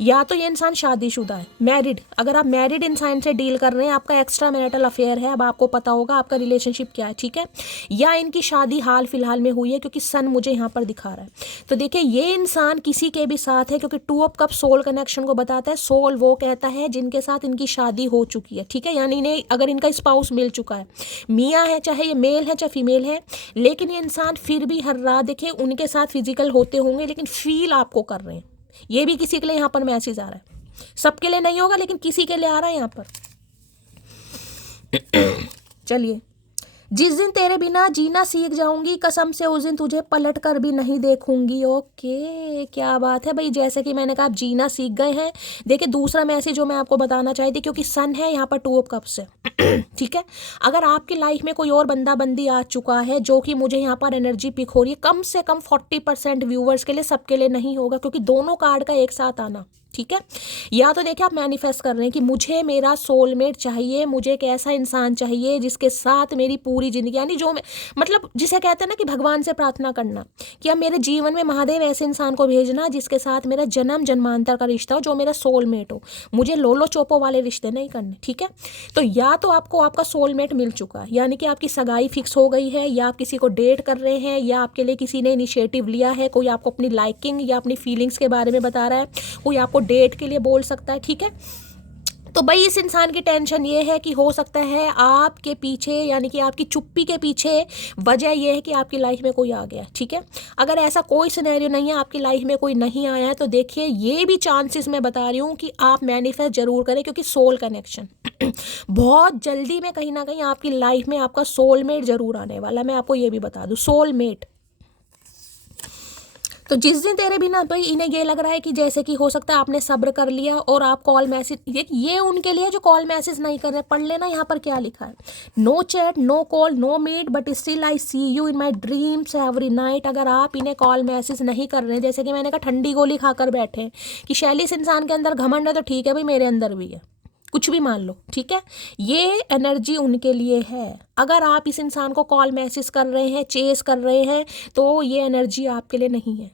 या तो ये इंसान शादीशुदा है, मैरिड, अगर आप मैरिड इंसान से डील कर रहे हैं, आपका एक्स्ट्रा मैरिटल अफेयर है, अब आपको पता होगा आपका रिलेशनशिप क्या है। ठीक है, या इनकी शादी हाल फिलहाल में हुई है क्योंकि सन मुझे यहाँ पर दिखा रहा है। तो देखिए ये इंसान किसी के भी साथ है, क्योंकि two of cup soul connection को बताता है। सोल वो कहता है जिनके साथ इनकी शादी हो चुकी है। ठीक है, यानी इन्हें अगर इनका स्पाउस मिल चुका है, मियाँ है, चाहे ये मेल है चाहे फीमेल है, लेकिन ये इंसान फिर भी हर रात देखिए उनके साथ फिजिकल होते होंगे लेकिन फील आपको कर रहे हैं। ये भी किसी के लिए यहाँ पर मैसेज आ रहा है, सबके लिए नहीं होगा लेकिन किसी के लिए आ रहा है यहाँ पर। चलिए जिस दिन तेरे बिना जीना सीख जाऊंगी कसम से उस दिन तुझे पलट कर भी नहीं देखूंगी। ओके, क्या बात है भाई। जैसे कि मैंने कहा आप जीना सीख गए हैं। देखिए दूसरा मैसेज जो मैं आपको बताना चाहती थी, क्योंकि सन है यहाँ पर 2 ऑफ कप्स है ठीक है। अगर आपकी लाइफ में कोई और बंदा बंदी आ चुका है, जो कि मुझे यहाँ पर एनर्जी पिक हो रही है, कम से कम 40% व्यूवर्स के लिए, सबके लिए नहीं होगा, क्योंकि दोनों कार्ड का एक साथ आना, ठीक है। या तो देखिए आप मैनिफेस्ट कर रहे हैं कि मुझे मेरा सोलमेट चाहिए, मुझे एक ऐसा इंसान चाहिए जिसके साथ मेरी पूरी जिंदगी, यानी जो मतलब जिसे कहते हैं ना कि भगवान से प्रार्थना करना कि अब मेरे जीवन में महादेव ऐसे इंसान को भेजना जिसके साथ मेरा जन्म जन्मांतर का रिश्ता हो, जो मेरा सोलमेट हो। मुझे लोलो चोपो वाले रिश्ते नहीं करने, ठीक है। तो या तो आपको आपका सोलमेट मिल चुका है, यानी कि आपकी सगाई फिक्स हो गई है, या आप किसी को डेट कर रहे हैं, या आपके लिए किसी ने इनिशिएटिव लिया है, कोई आपको अपनी लाइकिंग या अपनी फीलिंग्स के बारे में बता रहा है, कोई आपको डेट के लिए बोल सकता है, ठीक है। तो भाई इस इंसान की टेंशन ये है कि हो सकता है आपके पीछे, यानी कि आपकी चुप्पी के पीछे वजह ये है कि आपकी लाइफ में कोई आ गया, ठीक है। अगर ऐसा कोई सिनेरियो नहीं है, आपकी लाइफ में कोई नहीं आया है, तो देखिए ये भी चांसेस मैं बता रही हूँ कि आप मैनिफेस्ट जरूर करें, क्योंकि सोल कनेक्शन बहुत जल्दी में कहीं ना कहीं आपकी लाइफ में आपका सोलमेट जरूर आने वाला। मैं आपको ये भी बता दूँ, सोलमेट। तो जिस दिन तेरे बिना भाई इन्हें ये लग रहा है कि जैसे कि हो सकता है आपने सब्र कर लिया और आप कॉल मैसेज, ये उनके लिए जो कॉल मैसेज नहीं कर रहे। पढ़ लेना यहाँ पर क्या लिखा है, no chat no call no meet but still I see you in my dreams every night. अगर आप इन्हें कॉल मैसेज नहीं कर रहे, जैसे कि मैंने कहा ठंडी गोली खाकर बैठे हैं कि शैली इस इंसान के अंदर घमंड है, तो ठीक है भाई मेरे अंदर भी है, कुछ भी मान लो, ठीक है। ये एनर्जी उनके लिए है। अगर आप इस इंसान को कॉल मैसेज कर रहे हैं, चेस कर रहे हैं, तो ये एनर्जी आपके लिए नहीं है।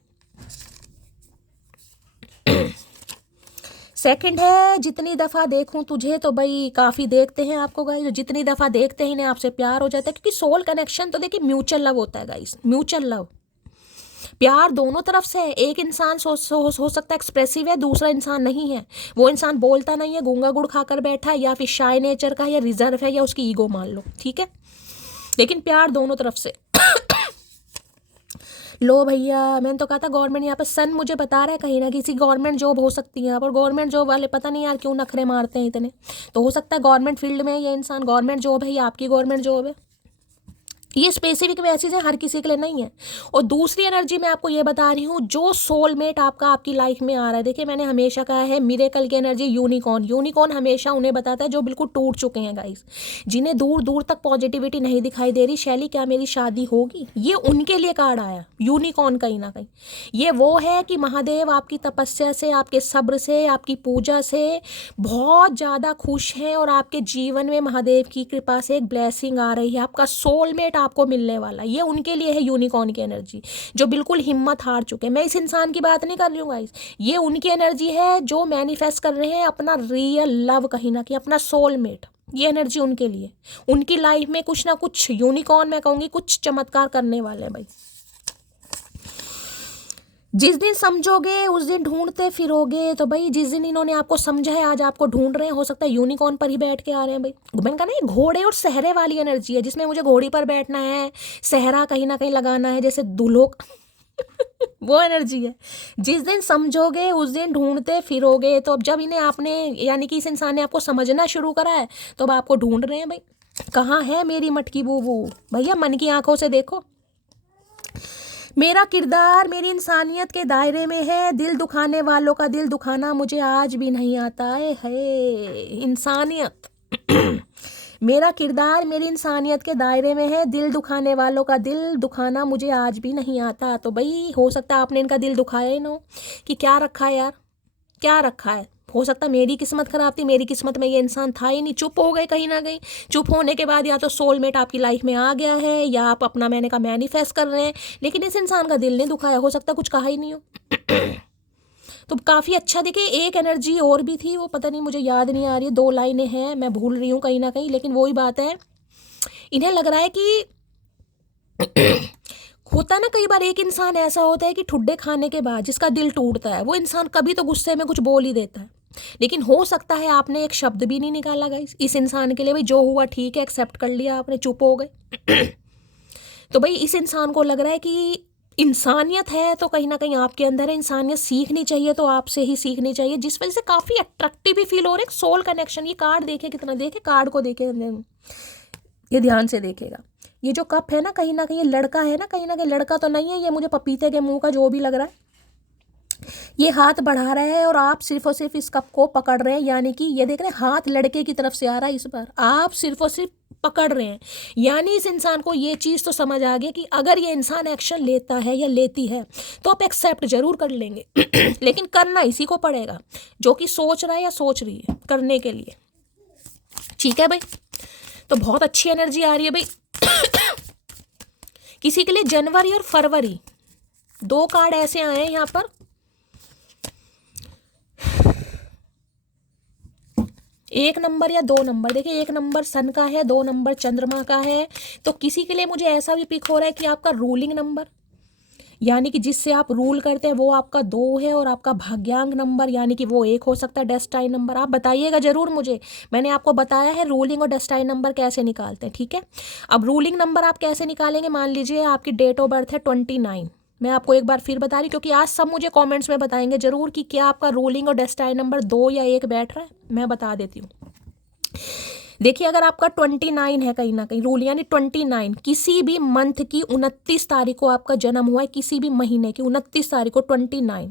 सेकंड है, जितनी दफ़ा देखूं तुझे, तो भाई काफ़ी देखते हैं आपको गाइस, जितनी दफ़ा देखते हैं इन्हें आपसे प्यार हो जाता है, क्योंकि सोल कनेक्शन तो देखिए म्यूचुअल लव होता है गाइस, म्यूचुअल लव। प्यार दोनों तरफ से है। एक इंसान हो सकता है एक्सप्रेसिव है, दूसरा इंसान नहीं है। वो इंसान बोलता नहीं है, गूंगा गुड़ खाकर बैठा है, या फिर शाय नेचर का, या रिजर्व है, या उसकी ईगो मान लो, ठीक है। लेकिन प्यार दोनों तरफ से लो भैया, मैंने तो कहा था गवर्नमेंट, यहाँ पे सन मुझे बता रहा है कहीं ना किसी गवर्नमेंट जॉब हो सकती है यहाँ पर। गवर्नमेंट जॉब वाले पता नहीं यार क्यों नखरे मारते हैं इतने। तो हो सकता है गवर्नमेंट फील्ड में ये इंसान, गवर्नमेंट जॉब है, या आपकी गवर्नमेंट जॉब है। ये स्पेसिफिक मैसेज है, हर किसी के लिए नहीं है। और दूसरी एनर्जी मैं आपको ये बता रही हूँ, जो सोलमेट आपका आपकी लाइफ में आ रहा है। देखिए मैंने हमेशा कहा है मिरेकल की एनर्जी, यूनिकॉर्न। यूनिकॉर्न हमेशा उन्हें बताता है जो बिल्कुल टूट चुके हैं गाइस, जिन्हें दूर दूर तक पॉजिटिविटी नहीं दिखाई दे रही। शैली क्या मेरी शादी होगी, ये उनके लिए कार्ड आया यूनिकॉर्न। कहीं ना कहीं ये वो है कि महादेव आपकी तपस्या से, आपके सब्र से, आपकी पूजा से बहुत ज़्यादा खुश हैं, और आपके जीवन में महादेव की कृपा से एक ब्लेसिंग आ रही है। आपका सोलमेट आपको मिलने वाला, ये उनके लिए है यूनिकॉर्न की एनर्जी, जो बिल्कुल हिम्मत हार चुके हैं। मैं इस इंसान की बात नहीं कर रही हूँ गाइस, ये उनकी एनर्जी है जो मैनिफेस्ट कर रहे हैं अपना रियल लव, कहीं ना कहीं अपना सोलमेट। ये एनर्जी उनके लिए, उनकी लाइफ में कुछ ना कुछ यूनिकॉर्न, मैं कहूँगी कुछ चमत्कार करने वाले हैं भाई। जिस दिन समझोगे उस दिन ढूंढते फिरोगे। तो भाई जिस दिन इन्होंने आपको समझा है, आज आपको ढूंढ रहे हैं। हो सकता है यूनिकॉर्न पर ही बैठ के आ रहे हैं भाई। मैंने कहा ना ये घोड़े और सहरे वाली एनर्जी है, जिसमें मुझे घोड़ी पर बैठना है, सहरा कहीं ना कहीं लगाना है, जैसे दूल्हों वो एनर्जी है। जिस दिन समझोगे उस दिन ढूंढते फिरोगे। तो अब जब इन्हें आपने, यानी कि इस इंसान ने आपको समझना शुरू करा है, तो अब आपको ढूंढ रहे हैं भाई, कहाँ है मेरी मटकी बूबू। भैया मन की आंखों से देखो, मेरा किरदार मेरी इंसानियत के दायरे में है, दिल दुखाने वालों का दिल दुखाना मुझे आज भी नहीं आता है। इंसानियत मेरा किरदार मेरी इंसानियत के दायरे में है, दिल दुखाने वालों का दिल दुखाना मुझे आज भी नहीं आता। तो भाई हो सकता है आपने इनका दिल दुखाया ही ना, कि क्या रखा है यार, क्या रखा है। हो सकता है मेरी किस्मत खराब थी, मेरी किस्मत में ये इंसान था ही नहीं, चुप हो गए कहीं ना कहीं। चुप होने के बाद या तो सोलमेट आपकी लाइफ में आ गया है, या आप अपना, मैंने कहा मैनिफेस्ट कर रहे हैं, लेकिन इस इंसान का दिल नहीं दुखाया। हो सकता है कुछ कहा ही नहीं हो तो काफ़ी अच्छा। देखिए एक एनर्जी और भी थी, वो पता नहीं मुझे याद नहीं आ रही है, 2 लाइनें हैं, मैं भूल रही हूँ कहीं ना कहीं, लेकिन वही बात है, इन्हें लग रहा है कि होता है ना कई बार, एक इंसान ऐसा होता है कि ठुड्डे खाने के बाद जिसका दिल टूटता है, वो इंसान कभी तो गुस्से में कुछ बोल ही देता है। लेकिन हो सकता है आपने एक शब्द भी नहीं निकाला गाइस इस इंसान के लिए। भाई जो हुआ ठीक है, एक्सेप्ट कर लिया आपने, चुप हो गए तो भाई इस इंसान को लग रहा है कि इंसानियत है तो कहीं ना कहीं आपके अंदर है, इंसानियत सीखनी चाहिए तो आपसे ही सीखनी चाहिए, जिस वजह से काफ़ी अट्रैक्टिव भी फील हो रहा है। सोल कनेक्शन, ये कार्ड देखे कितना, देखे कार्ड को देखे, ये ध्यान से देखेगा। ये जो कप है ना कहीं ये लड़का है ना, कहीं ना कहीं लड़का तो नहीं है, ये मुझे पपीते के मुंह का जो भी लग रहा है। ये हाथ बढ़ा रहा है और आप सिर्फ और सिर्फ इस कप को पकड़ रहे हैं, यानी कि ये देख रहे हैं हाथ लड़के की तरफ से आ रहा है, इस बार आप सिर्फ और सिर्फ पकड़ रहे हैं। यानी इस इंसान को ये चीज़ तो समझ आ गई कि अगर ये इंसान एक्शन लेता है या लेती है तो आप एक्सेप्ट जरूर कर लेंगे लेकिन करना इसी को पड़ेगा जो कि सोच रहा है या सोच रही है करने के लिए। ठीक है भाई, तो बहुत अच्छी एनर्जी आ रही है भाई किसी के लिए जनवरी और फरवरी 2 कार्ड ऐसे आए हैं यहाँ पर। एक नंबर या 2 नंबर, देखिए 1 नंबर सन का है, 2 नंबर चंद्रमा का है। तो किसी के लिए मुझे ऐसा भी पिक हो रहा है कि आपका रूलिंग नंबर यानी कि जिससे आप रूल करते हैं वो आपका 2 है, और आपका भाग्यांक नंबर यानी कि वो 1 हो सकता है, डेस्टाइन नंबर। आप बताइएगा जरूर मुझे, मैंने आपको बताया है रूलिंग और डेस्टाइन नंबर कैसे निकालते हैं। ठीक है, अब रूलिंग नंबर आप कैसे निकालेंगे, मान लीजिए आपकी डेट ऑफ बर्थ है 29। मैं आपको एक बार फिर बता रही क्योंकि आज सब मुझे कमेंट्स में बताएंगे जरूर कि क्या आपका रूलिंग और डेस्टाइन नंबर 2 या 1 बैठ रहा है। मैं बता देती हूँ। देखिए अगर आपका 29 है कहीं ना कहीं रूल, यानी 29 किसी भी मंथ की 29 तारीख को आपका जन्म हुआ है, किसी भी महीने की 29 तारीख को 29।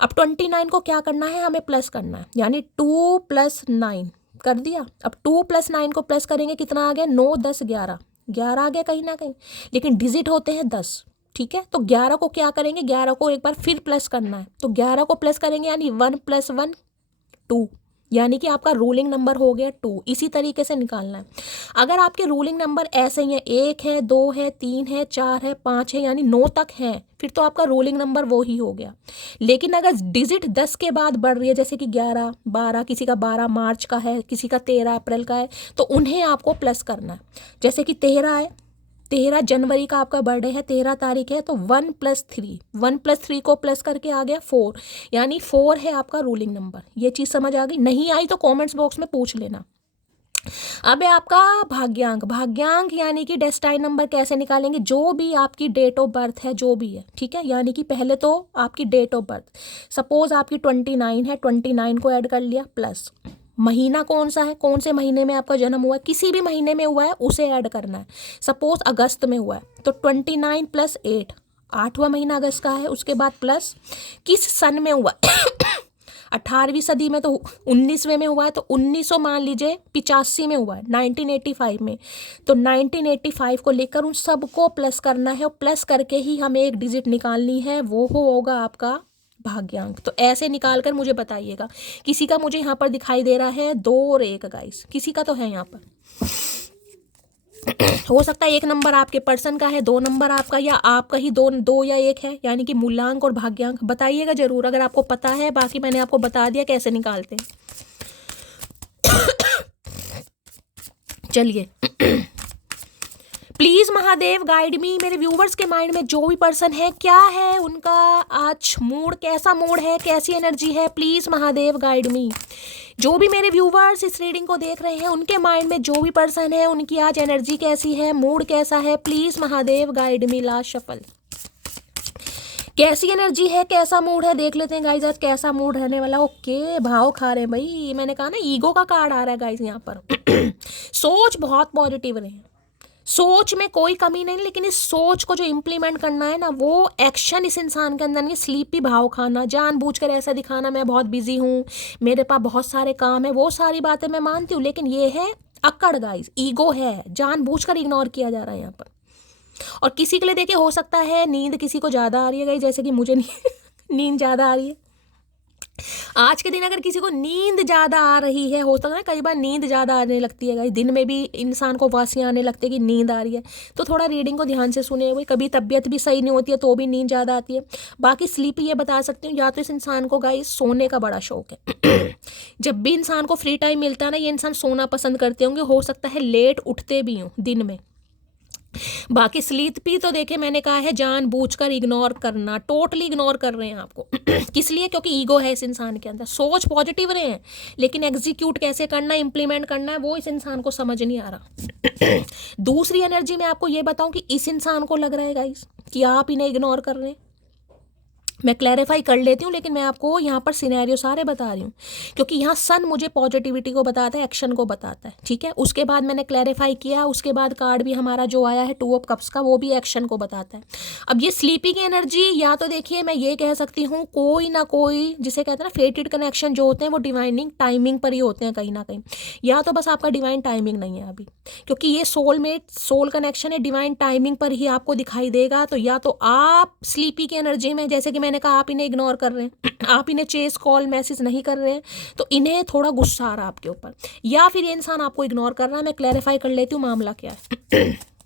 अब 29 को क्या करना है, हमें प्लस करना है, यानी 2 + 9 कर दिया। अब 2 + 9 को प्लस करेंगे, कितना आ गया, 9 10 11 11 आ गया कहीं ना कहीं, लेकिन डिजिट होते हैं 10। ठीक है, तो 11 को क्या करेंगे, 11 को एक बार फिर प्लस करना है, तो 11 को प्लस करेंगे यानी 1 + 1 2, यानी कि आपका रूलिंग नंबर हो गया 2। इसी तरीके से निकालना है। अगर आपके रूलिंग नंबर ऐसे ही है, 1 है, 2 है, 3 है, 4 है, 5 है, यानी 9 तक है, फिर तो आपका रूलिंग नंबर वो ही हो गया। लेकिन अगर डिजिट 10 के बाद बढ़ रही है, जैसे कि 11 12, किसी का 12 मार्च का है, किसी का 13 अप्रैल का है, तो उन्हें आपको प्लस करना है। जैसे कि 13 है, 13 जनवरी का आपका बर्थडे है, 13 तारीख है, तो 1 + 3, 1 + 3 को प्लस करके आ गया 4, यानी 4 है आपका रूलिंग नंबर। ये चीज़ समझ आ गई, नहीं आई तो कमेंट्स बॉक्स में पूछ लेना। अब है आपका भाग्यांक। भाग्यांक यानी कि डेस्टाइन नंबर कैसे निकालेंगे, जो भी आपकी डेट ऑफ बर्थ है जो भी है, ठीक है, यानी कि पहले तो आपकी डेट ऑफ बर्थ, सपोज आपकी 29 है, 29 को ऐड कर लिया, प्लस महीना कौन सा है, कौन से महीने में आपका जन्म हुआ है, किसी भी महीने में हुआ है उसे ऐड करना है। सपोज अगस्त में हुआ है तो 29 + 8, 8वां महीना अगस्त का है, उसके बाद प्लस किस सन में हुआ 18वीं सदी में, तो 19वें में हुआ है, तो 1900 मान लीजिए 85 में हुआ है, 1985 में, तो 1985 को लेकर उन सबको प्लस करना है, और प्लस करके ही हमें एक डिजिट निकालनी है, वो होगा आपका भाग्यांक। तो ऐसे निकाल कर मुझे बताइएगा। किसी का मुझे यहाँ पर दिखाई दे रहा है 2 और 1 गाइस, किसी का तो है यहाँ पर हो सकता है 1 नंबर आपके पर्सन का है, 2 नंबर आपका, या आपका ही 2 या 1 है, यानी कि मूलांक और भाग्यांक बताइएगा जरूर अगर आपको पता है। बाकी मैंने आपको बता दिया कैसे निकालते हैं। चलिए प्लीज महादेव गाइड मी, मेरे व्यूवर्स के माइंड में जो भी पर्सन है, क्या है उनका आज मूड, कैसा मूड है, कैसी एनर्जी है, प्लीज महादेव गाइड मी। जो भी मेरे व्यूवर्स इस रीडिंग को देख रहे हैं उनके माइंड में जो भी पर्सन है उनकी आज एनर्जी कैसी है, मूड कैसा है, please Mahadev guide me. Last shuffle, कैसी एनर्जी है, कैसा मूड है, देख लेते हैं गाइज आज कैसा मूड रहने वाला। ओके, भाव खा रहे हैं भाई, मैंने कहा ना ईगो का कार्ड आ रहा है गाइज यहाँ पर सोच बहुत पॉजिटिव रहे, सोच में कोई कमी नहीं, लेकिन इस सोच को जो इम्प्लीमेंट करना है ना, वो एक्शन इस इंसान के अंदर नहीं। स्लीपी भाव खाना, जानबूझकर ऐसा दिखाना मैं बहुत बिजी हूँ, मेरे पास बहुत सारे काम है, वो सारी बातें मैं मानती हूँ, लेकिन ये है अकड़ गाइस, ईगो है, जानबूझकर इग्नोर किया जा रहा है यहाँ पर। और किसी के लिए देखिए हो सकता है नींद किसी को ज़्यादा आ रही है गाइस, जैसे कि मुझे नींद ज़्यादा आ रही है आज के दिन। अगर किसी को नींद ज़्यादा आ रही है, होता है ना कई बार नींद ज़्यादा आने लगती है गाइस, दिन में भी इंसान को वासियाँ आने लगती है कि नींद आ रही है, तो थोड़ा रीडिंग को ध्यान से सुने हुए। कभी तबीयत भी सही नहीं होती है तो भी नींद ज़्यादा आती है। बाकी स्लीपी ये बता सकती हूँ, या तो इस इंसान को गाइस सोने का बड़ा शौक है जब भी इंसान को फ्री टाइम मिलता है ना, ये इंसान सोना पसंद करते होंगे, हो सकता है लेट उठते भी हों दिन में। बाकी स्लीप भी तो देखे मैंने कहा है जानबूझकर इग्नोर करना, टोटली इग्नोर कर रहे हैं आपको किस लिए, क्योंकि ईगो है इस इंसान के अंदर। सोच पॉजिटिव रहे हैं, लेकिन एग्जीक्यूट कैसे करना है, इंप्लीमेंट करना है, वो इस इंसान को समझ नहीं आ रहा दूसरी एनर्जी में आपको ये बताऊं कि इस इंसान को लग रहा है गाइस कि आप इन्हें इग्नोर कर रहे हैं, मैं क्लैरिफाई कर लेती हूँ, लेकिन मैं आपको यहाँ पर सिनेरियो सारे बता रही हूँ, क्योंकि यहाँ सन मुझे पॉजिटिविटी को बताता है, एक्शन को बताता है, ठीक है। उसके बाद मैंने क्लैरिफाई किया, उसके बाद कार्ड भी हमारा जो आया है 2 ऑफ कप्स का, वो भी एक्शन को बताता है। अब ये स्लीपी की एनर्जी, या तो देखिए मैं ये कह सकती हूँ कोई ना कोई, जिसे कहते हैं ना फेटेड कनेक्शन जो होते हैं, वो डिवाइनिंग टाइमिंग पर ही होते हैं कहीं ना कहीं, या तो बस आपका डिवाइन टाइमिंग नहीं है अभी, क्योंकि ये सोलमेट सोल कनेक्शन है, डिवाइन टाइमिंग पर ही आपको दिखाई देगा। तो या तो आप स्लीपी की एनर्जी में, जैसे कि मैंने कहा, आप इन्हें इग्नोर कर रहे हैं, आप इन्हें चेस कॉल मैसेज नहीं कर रहे हैं, तो इन्हें थोड़ा गुस्सा आ रहा है आपके ऊपर, या फिर ये इंसान आपको इग्नोर कर रहा है। मैं क्लैरिफाई कर लेती हूँ मामला क्या है।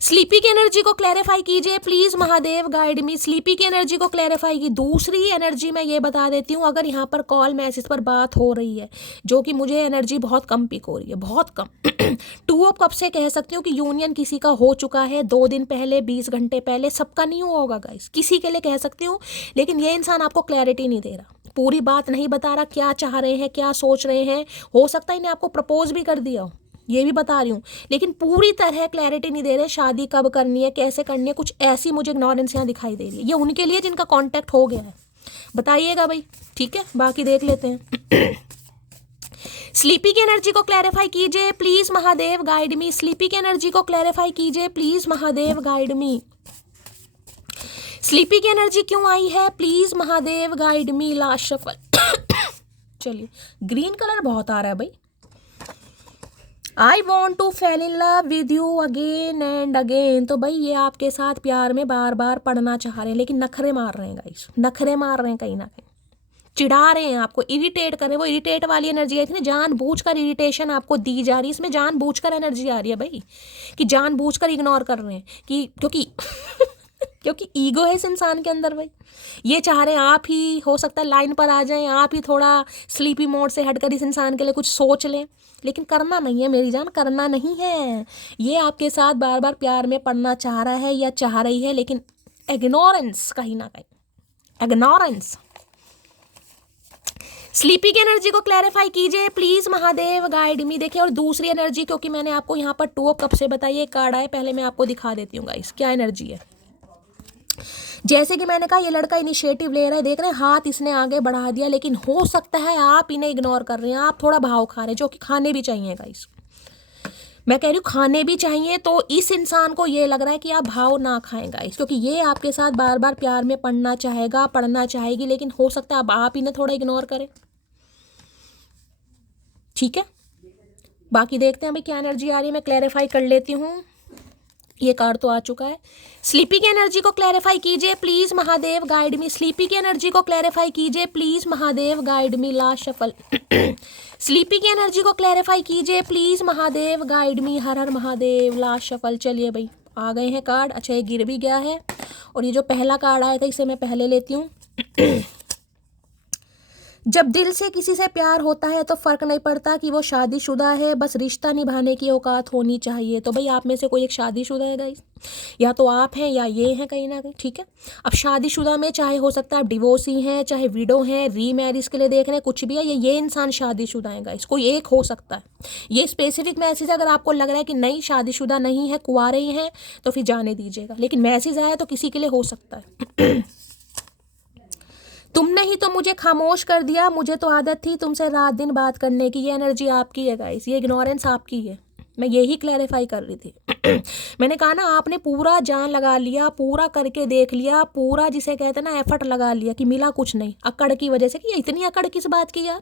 स्लीपी की एनर्जी को क्लैरिफाई कीजिए please, Mahadev guide me. Sleepy की एनर्जी को क्लैरिफाई की। दूसरी एनर्जी मैं ये बता देती हूँ, अगर यहाँ पर कॉल मैसेज पर बात हो रही है, जो कि मुझे एनर्जी बहुत कम पिक हो रही है, बहुत कम। 2 ऑफ कप से कह सकती हूँ कि यूनियन किसी का हो चुका है 2 दिन पहले, 20 घंटे पहले, सबका नहीं हुआ होगा गाइस, किसी के लिए कह सकती हूँ, लेकिन ये इंसान आपको क्लैरिटी नहीं दे रहा, पूरी बात नहीं बता रहा, क्या चाह रहे हैं, क्या सोच रहे हैं। हो सकता है इन्हें आपको प्रपोज भी कर दिया हो, ये भी बता रही हूँ, लेकिन पूरी तरह क्लैरिटी नहीं दे रहे, शादी कब करनी है, कैसे करनी है, कुछ ऐसी मुझे इग्नोरेंस यहाँ दिखाई दे रही है। ये उनके लिए जिनका कांटेक्ट हो गया है, बताइएगा भाई, ठीक है, बाकी देख लेते हैं। स्लीपी की एनर्जी को क्लैरिफाई कीजिए please, Mahadev guide me. Sleepy की एनर्जी को क्लैरिफाई कीजिए please, Mahadev guide me. Sleepy की एनर्जी क्यों आई है, please Mahadev guide me. Last shuffle. चलिए, ग्रीन कलर बहुत आ रहा है भाई। I want to fall in love with you again and again. तो भाई ये आपके साथ प्यार में बार बार पड़ना चाह रहे हैं, लेकिन नखरे मार रहे हैं गाइस, नखरे मार रहे हैं, कहीं ना कहीं चिढ़ा रहे हैं आपको, इरिटेट कर रहे हैं। वो इरिटेट वाली एनर्जी आई थी ना, जानबूझकर इरिटेशन आपको दी जा रही है, इसमें जानबूझकर एनर्जी आ रही है भाई, कि जानबूझकर इग्नोर कर रहे हैं, कि क्योंकि क्योंकि ईगो है इस इंसान के अंदर भाई। ये चाह रहे हैं आप ही, हो सकता है लाइन पर आ जाएं, आप ही थोड़ा स्लीपी मोड से हटकर इस इंसान के लिए कुछ सोच लें, लेकिन करना नहीं है मेरी जान, करना नहीं है। ये आपके साथ बार बार प्यार में पड़ना चाह रहा है या चाह रही है, लेकिन इग्नोरेंस, कहीं ना कहीं इग्नोरेंस। स्लीपी की एनर्जी को क्लैरिफाई कीजिए प्लीज, महादेव गाइड मी। देखिए, और दूसरी एनर्जी, क्योंकि मैंने आपको यहाँ पर 2 कब से बताइए, एक कार्ड आए, पहले मैं आपको दिखा देती हूँ गाइस क्या एनर्जी है। जैसे कि मैंने कहा, ये लड़का इनिशिएटिव ले रहा है, देख रहे हैं हाथ इसने आगे बढ़ा दिया, लेकिन हो सकता है आप इन्हें इग्नोर कर रहे हैं, आप थोड़ा भाव खा रहे हैं, जो कि खाने भी चाहिए गाइस। मैं कह रही हूँ खाने भी चाहिए, तो इस इंसान को ये लग रहा है कि आप भाव ना खाएं गाइस, क्योंकि ये आपके साथ बार बार प्यार में पड़ना चाहेगा, पड़ना चाहेगी, लेकिन हो सकता है अब आप इन्हें थोड़ा इग्नोर करें, ठीक है। बाकी देखते हैं अभी क्या एनर्जी आ रही है, मैं क्लैरिफाई कर लेती हूँ। ये कार्ड तो आ चुका है। स्लीपी की एनर्जी को क्लैरिफाई कीजिए please, Mahadev guide me. Sleepy की एनर्जी को क्लैरिफाई कीजिए please, Mahadev guide me. Last shuffle. Sleepy की एनर्जी को क्लैरिफाई कीजिए प्लीज, महादेव गाइड मी। हर हर महादेव। Last shuffle. चलिए भाई, आ गए हैं कार्ड। अच्छा, ये गिर भी गया है, और ये जो पहला कार्ड आया था इसे मैं पहले लेती हूँ। जब दिल से किसी से प्यार होता है तो फ़र्क नहीं पड़ता कि वो शादीशुदा है, बस रिश्ता निभाने की औकात होनी चाहिए। तो भाई आप में से कोई एक शादीशुदा है गाइस, या तो आप हैं या ये हैं कहीं ना कहीं, ठीक है। अब शादीशुदा में चाहे हो सकता है आप डिवोर्सी हैं, चाहे विडो हैं, रीमैरिज के लिए देख रहे हैं, कुछ भी है, ये इंसान शादीशुदा है गाइस, कोई एक हो सकता है। ये स्पेसिफिक मैसेज अगर आपको लग रहा है कि नहीं शादीशुदा नहीं है, कुंवारे ही हैं, तो फिर जाने दीजिएगा, लेकिन मैसेज आया तो किसी के लिए हो सकता है। तुमने ही तो मुझे खामोश कर दिया, मुझे तो आदत थी तुमसे रात दिन बात करने की। ये एनर्जी आपकी है गाइस, ये इग्नोरेंस आपकी है, मैं यही क्लैरिफाई कर रही थी। मैंने कहा ना, आपने पूरा जान लगा लिया, पूरा करके देख लिया, पूरा जिसे कहते हैं ना एफर्ट लगा लिया, कि मिला कुछ नहीं, अकड़ की वजह से। कि ये इतनी अकड़ किस बात की यार,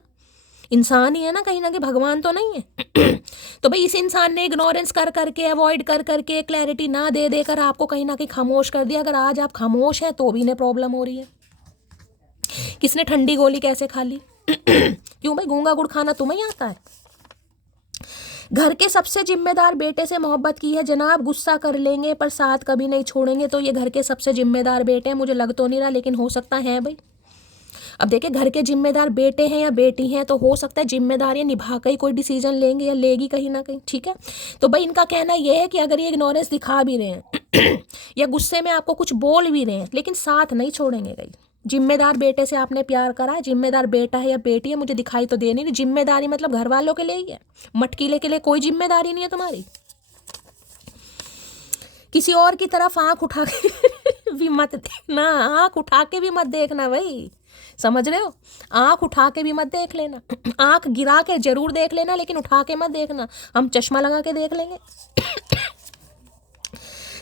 इंसान ही है ना कहीं ना कहीं, भगवान तो नहीं है। तो भाई इस इंसान ने इग्नोरेंस कर करके, अवॉइड कर करके, क्लैरिटी ना दे देकर आपको कहीं ना कहीं खामोश कर दिया। अगर आज आप खामोश हैं तो भी इन्हें प्रॉब्लम हो रही है। किसने ठंडी गोली कैसे खा ली? क्यों भाई, गूंगा गुड़ खाना तुम्हें ही आता है? घर के सबसे जिम्मेदार बेटे से मोहब्बत की है जनाब, गुस्सा कर लेंगे पर साथ कभी नहीं छोड़ेंगे। तो ये घर के सबसे जिम्मेदार बेटे हैं, मुझे लग तो नहीं रहा, लेकिन हो सकता है भाई। अब देखिए, घर के जिम्मेदार बेटे हैं या बेटी हैं, तो हो सकता है जिम्मेदारियां निभा कर ही कोई डिसीजन लेंगे या लेगी कहीं ना कहीं, ठीक है। तो भाई इनका कहना यह है कि अगर ये इग्नोरेंस दिखा भी रहे हैं या गुस्से में आपको कुछ बोल भी रहे हैं, लेकिन साथ नहीं छोड़ेंगे भाई। जिम्मेदार बेटे से आपने प्यार करा है, जिम्मेदार बेटा है या बेटी है, मुझे दिखाई तो दे नहीं। जिम्मेदारी मतलब घर वालों के लिए ही है, मटकीले के लिए कोई जिम्मेदारी नहीं है तुम्हारी। किसी और की तरफ आंख उठा के भी मत देखना, आंख उठा के भी मत देखना भाई, समझ रहे हो? आंख उठा के भी मत देख लेना, आंख गिरा के जरूर देख लेना लेकिन उठा के मत देखना, हम चश्मा लगा के देख लेंगे।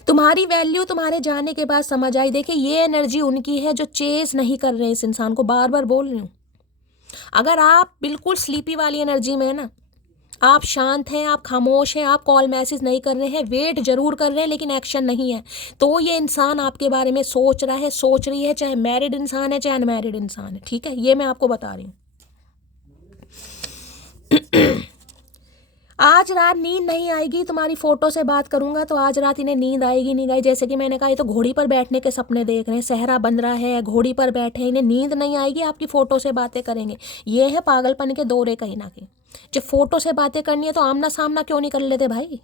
तुम्हारी वैल्यू तुम्हारे जाने के बाद समझ आई। देखिए ये एनर्जी उनकी है जो चेज नहीं कर रहे इस इंसान को, बार बार बोल रही हूँ। अगर आप बिल्कुल स्लीपी वाली एनर्जी में है ना, आप शांत हैं, आप खामोश हैं, आप कॉल मैसेज नहीं कर रहे हैं, वेट जरूर कर रहे हैं लेकिन एक्शन नहीं है, तो ये इंसान आपके बारे में सोच रहा है, सोच रही है, चाहे मैरिड इंसान है चाहे अनमैरिड इंसान है, ठीक है? ये मैं आपको बता रही हूँ। आज रात नींद नहीं आएगी, तुम्हारी फोटो से बात करूंगा तो आज रात इन्हें नींद आएगी नहीं गाइस। जैसे कि मैंने कहा ये तो घोड़ी पर बैठने के सपने देख रहे हैं, सहरा बंध रहा है, घोड़ी पर बैठे हैं, इन्हें नींद नहीं आएगी, आपकी फोटो से बातें करेंगे। ये है पागलपन के दौरे कहीं ना कहीं। जब फोटो से बातें करनी है तो आमना सामना क्यों नहीं कर लेते भाई,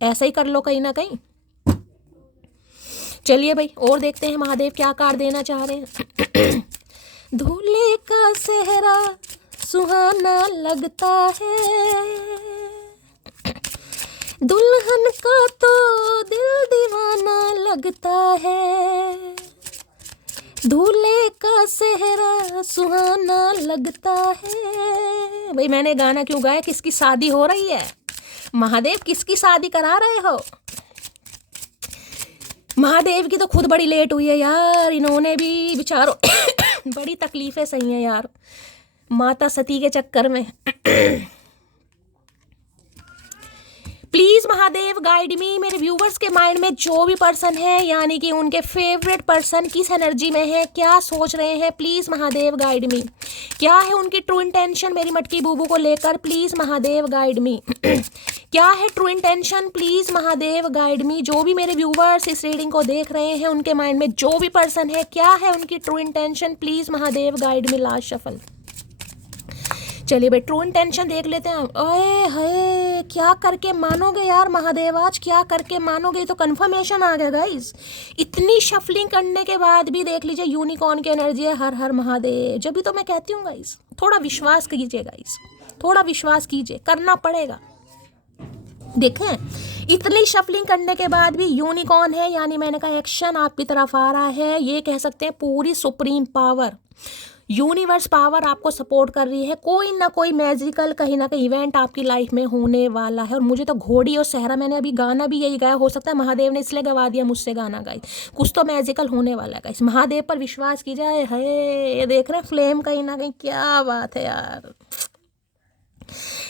ऐसा ही कर लो कहीं ना कहीं। चलिए भाई और देखते हैं महादेव क्या कार्ड देना चाह रहे हैं। दूल्हे का सेहरा सुहाना लगता है, दुल्हन का तो दिल दीवाना लगता है, दूल्हे का सेहरा सुहाना लगता है। भाई मैंने गाना क्यों गाया, किसकी शादी हो रही है? महादेव किसकी शादी करा रहे हो? महादेव की तो खुद बड़ी लेट हुई है यार, इन्होंने भी बेचारों बड़ी तकलीफें सही हैं यार माता सती के चक्कर में। प्लीज महादेव गाइड मी, मेरे व्यूवर्स के माइंड में जो भी पर्सन है यानी कि उनके फेवरेट पर्सन किस एनर्जी में है, क्या सोच रहे हैं, प्लीज महादेव गाइड मी। क्या है उनकी ट्रू इंटेंशन मेरी मटकी बूबू को लेकर, प्लीज महादेव गाइड मी। क्या है true intention, please Mahadev guide मी। जो भी मेरे व्यूवर्स इस रीडिंग को देख रहे हैं उनके माइंड में जो भी पर्सन है, क्या है उनकी true intention, please Mahadev guide me. Last shuffle. चलिए भाई ट्रू इंटेंशन देख लेते हैं। ओए हाय क्या करके मानोगे यार महादेव, आज क्या करके मानोगे, तो कंफर्मेशन आ गया गाइस। इतनी शफलिंग करने के बाद भी देख लीजिए यूनिकॉर्न की एनर्जी है। हर हर महादेव। जब भी तो मैं कहती हूँ गाइस थोड़ा विश्वास कीजिए गाइस, थोड़ा विश्वास कीजिए, करना पड़ेगा। देखें इतनी शफलिंग करने के बाद भी यूनिकॉर्न है, यानी मैंने कहा एक्शन आपकी तरफ आ रहा है। ये कह सकते हैं पूरी सुप्रीम पावर, यूनिवर्स पावर आपको सपोर्ट कर रही है। कोई ना कोई मैजिकल कहीं ना कहीं इवेंट आपकी लाइफ में होने वाला है। और मुझे तो घोड़ी और सहरा, मैंने अभी गाना भी यही गाया, हो सकता है महादेव ने इसलिए गवा दिया मुझसे गाना गाई, कुछ तो मैजिकल होने वाला है गाइस। महादेव पर विश्वास की जाए। है ये देख रहे हैं फ्लेम कहीं ना कहीं, क्या बात है यार।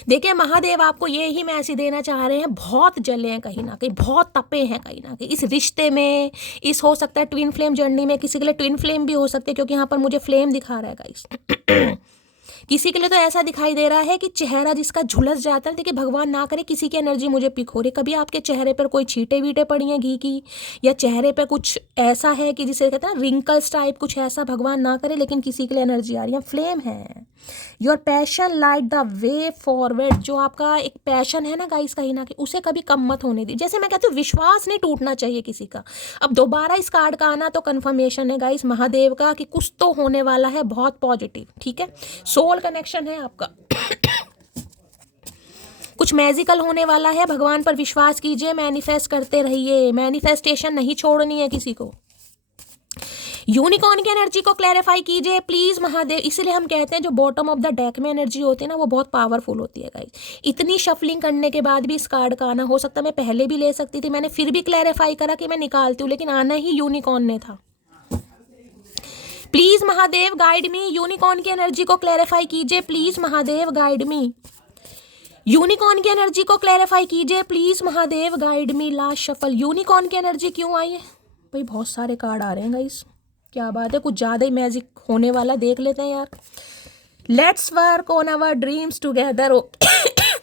देखिए महादेव आपको ये ही मैसेज देना चाह रहे हैं, बहुत जले हैं कहीं ना कहीं, बहुत तपे हैं कहीं ना कहीं इस रिश्ते में, इस हो सकता है ट्विन फ्लेम जर्नी में। किसी के लिए ट्विन फ्लेम भी हो सकते हैं क्योंकि यहाँ पर मुझे फ्लेम दिखा रहा है गाइस। किसी के लिए तो ऐसा दिखाई दे रहा है कि चेहरा जिसका झुलस जाता है। देखिए भगवान ना करे किसी की एनर्जी मुझे पिक हो रही, कभी आपके चेहरे पर कोई छींटे वीटे पड़ी हैं घी की, या चेहरे पे कुछ ऐसा है कि जिसे कहते हैं रिंकल्स टाइप, कुछ ऐसा भगवान ना करे, लेकिन किसी के लिए एनर्जी आ रही है। फ्लेम है, your passion light the way forward. जो आपका एक पैशन है ना गाइस कहीं ना कहीं, उसे कभी कम मत होने दी। जैसे मैं कहती हूँ विश्वास नहीं टूटना चाहिए किसी का। अब दोबारा इस कार्ड का आना तो कंफर्मेशन है गाइस महादेव का कि कुछ तो होने वाला है बहुत पॉजिटिव, ठीक है। सोल कनेक्शन है आपका, कुछ मैजिकल होने वाला है। भगवान पर विश्वास कीजिए, मैनिफेस्ट करते रहिए, मैनिफेस्टेशन नहीं छोड़नी है किसी को। यूनिकॉर्न की एनर्जी को क्लैरिफाई कीजिए प्लीज महादेव। इसलिए हम कहते हैं जो बॉटम ऑफ द डेक में एनर्जी होती है ना वो बहुत पावरफुल होती है गाइस। इतनी शफलिंग करने के बाद भी इस कार्ड का आना, हो सकता है मैं पहले भी ले सकती थी, मैंने फिर भी क्लैरिफाई करा कि मैं निकालती हूँ, लेकिन आना ही यूनिकॉर्न ने था। Please Mahadev guide me, unicorn की एनर्जी को क्लैरिफाई कीजिए please Mahadev guide me. Unicorn की एनर्जी को क्लैरिफाई कीजिए please Mahadev guide me. Last shuffle. Unicorn की एनर्जी क्यों आई है भाई, बहुत सारे कार्ड आ रहे हैं गाइस, क्या बात है, कुछ ज़्यादा ही मैजिक होने वाला, देख लेते हैं यार। Let's work on our dreams together.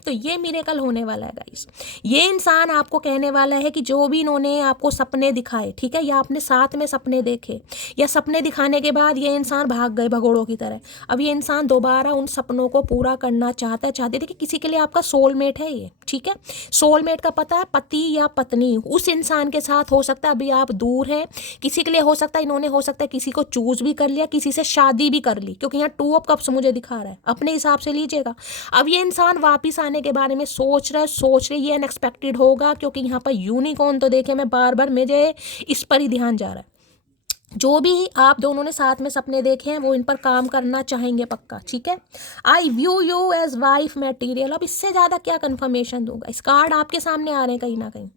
तो ये मिरेकल होने वाला है गाइस। ये इंसान आपको कहने वाला है कि जो भी इन्होंने आपको सपने दिखाए, ठीक है, या आपने साथ में सपने देखे, या सपने दिखाने के बाद ये इंसान भाग गए भगोड़ों की तरह, अब ये इंसान दोबारा उन सपनों को पूरा करना चाहता है। चाहते थे कि किसी के लिए आपका सोलमेट है ये, ठीक है। सोलमेट का पता है पति या पत्नी, उस इंसान के साथ हो सकता है अभी आप दूर हैं। किसी के लिए हो सकता है इन्होंने, हो सकता है किसी को चूज भी कर लिया, किसी से शादी भी कर ली, क्योंकि यहाँ 2 ऑफ कप्स मुझे दिखा रहा है, अपने हिसाब से लीजिएगा। अब ये इंसान वापिस आने के बारे में सोच रहे, ये अनएक्सपेक्टेड होगा, क्योंकि यहाँ पर यूनिकॉर्न तो देखे मैं बार बार, मुझे इस पर ही ध्यान जा रहा है। जो भी आप दोनों ने साथ में सपने देखे हैं वो इन पर काम करना चाहेंगे पक्का, ठीक है। I view you as wife material. अब इससे ज़्यादा क्या कंफर्मेशन दूंगा, इस कार्ड आपके सामने आ रहे हैं कहीं ना कहीं।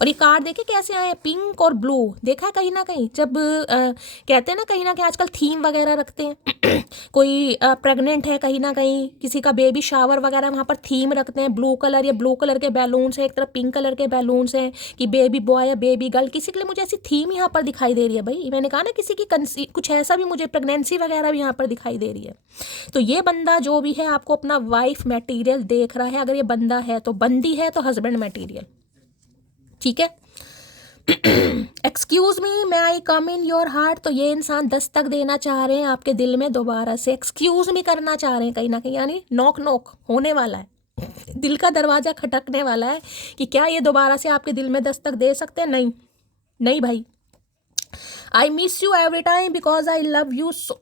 और ये कार्ड देखे कैसे आए, पिंक और ब्लू, देखा है कहीं ना कहीं। जब कहते हैं ना कहीं आजकल थीम वगैरह रखते हैं कोई प्रेग्नेंट है कहीं ना कहीं, किसी का बेबी शावर वगैरह, वहाँ पर थीम रखते हैं ब्लू कलर, या ब्लू कलर के बैलून्स है, एक तरफ पिंक कलर के बैलून्स हैं कि बेबी बॉय या बेबी गर्ल, किसी के लिए मुझे ऐसी थीम यहाँ पर दिखाई दे रही है भाई। मैंने कहा ना किसी की कुछ ऐसा भी मुझे प्रेगनेंसी वगैरह भी यहाँ पर दिखाई दे रही है। तो ये बंदा जो भी है आपको अपना वाइफ मटेरियल देख रहा है। अगर ये बंदा है तो बंदी है तो हस्बैंड मटेरियल, ठीक है। एक्सक्यूज मी मैं आई कम इन योर हार्ट। तो ये इंसान दस्तक देना चाह रहे हैं आपके दिल में, दोबारा से एक्सक्यूज मी करना चाह रहे हैं कहीं ना कहीं, यानी नॉक नॉक होने वाला है, दिल का दरवाजा खटकने वाला है कि क्या ये दोबारा से आपके दिल में दस्तक दे सकते हैं। नहीं नहीं भाई। I miss you every time because I love you so.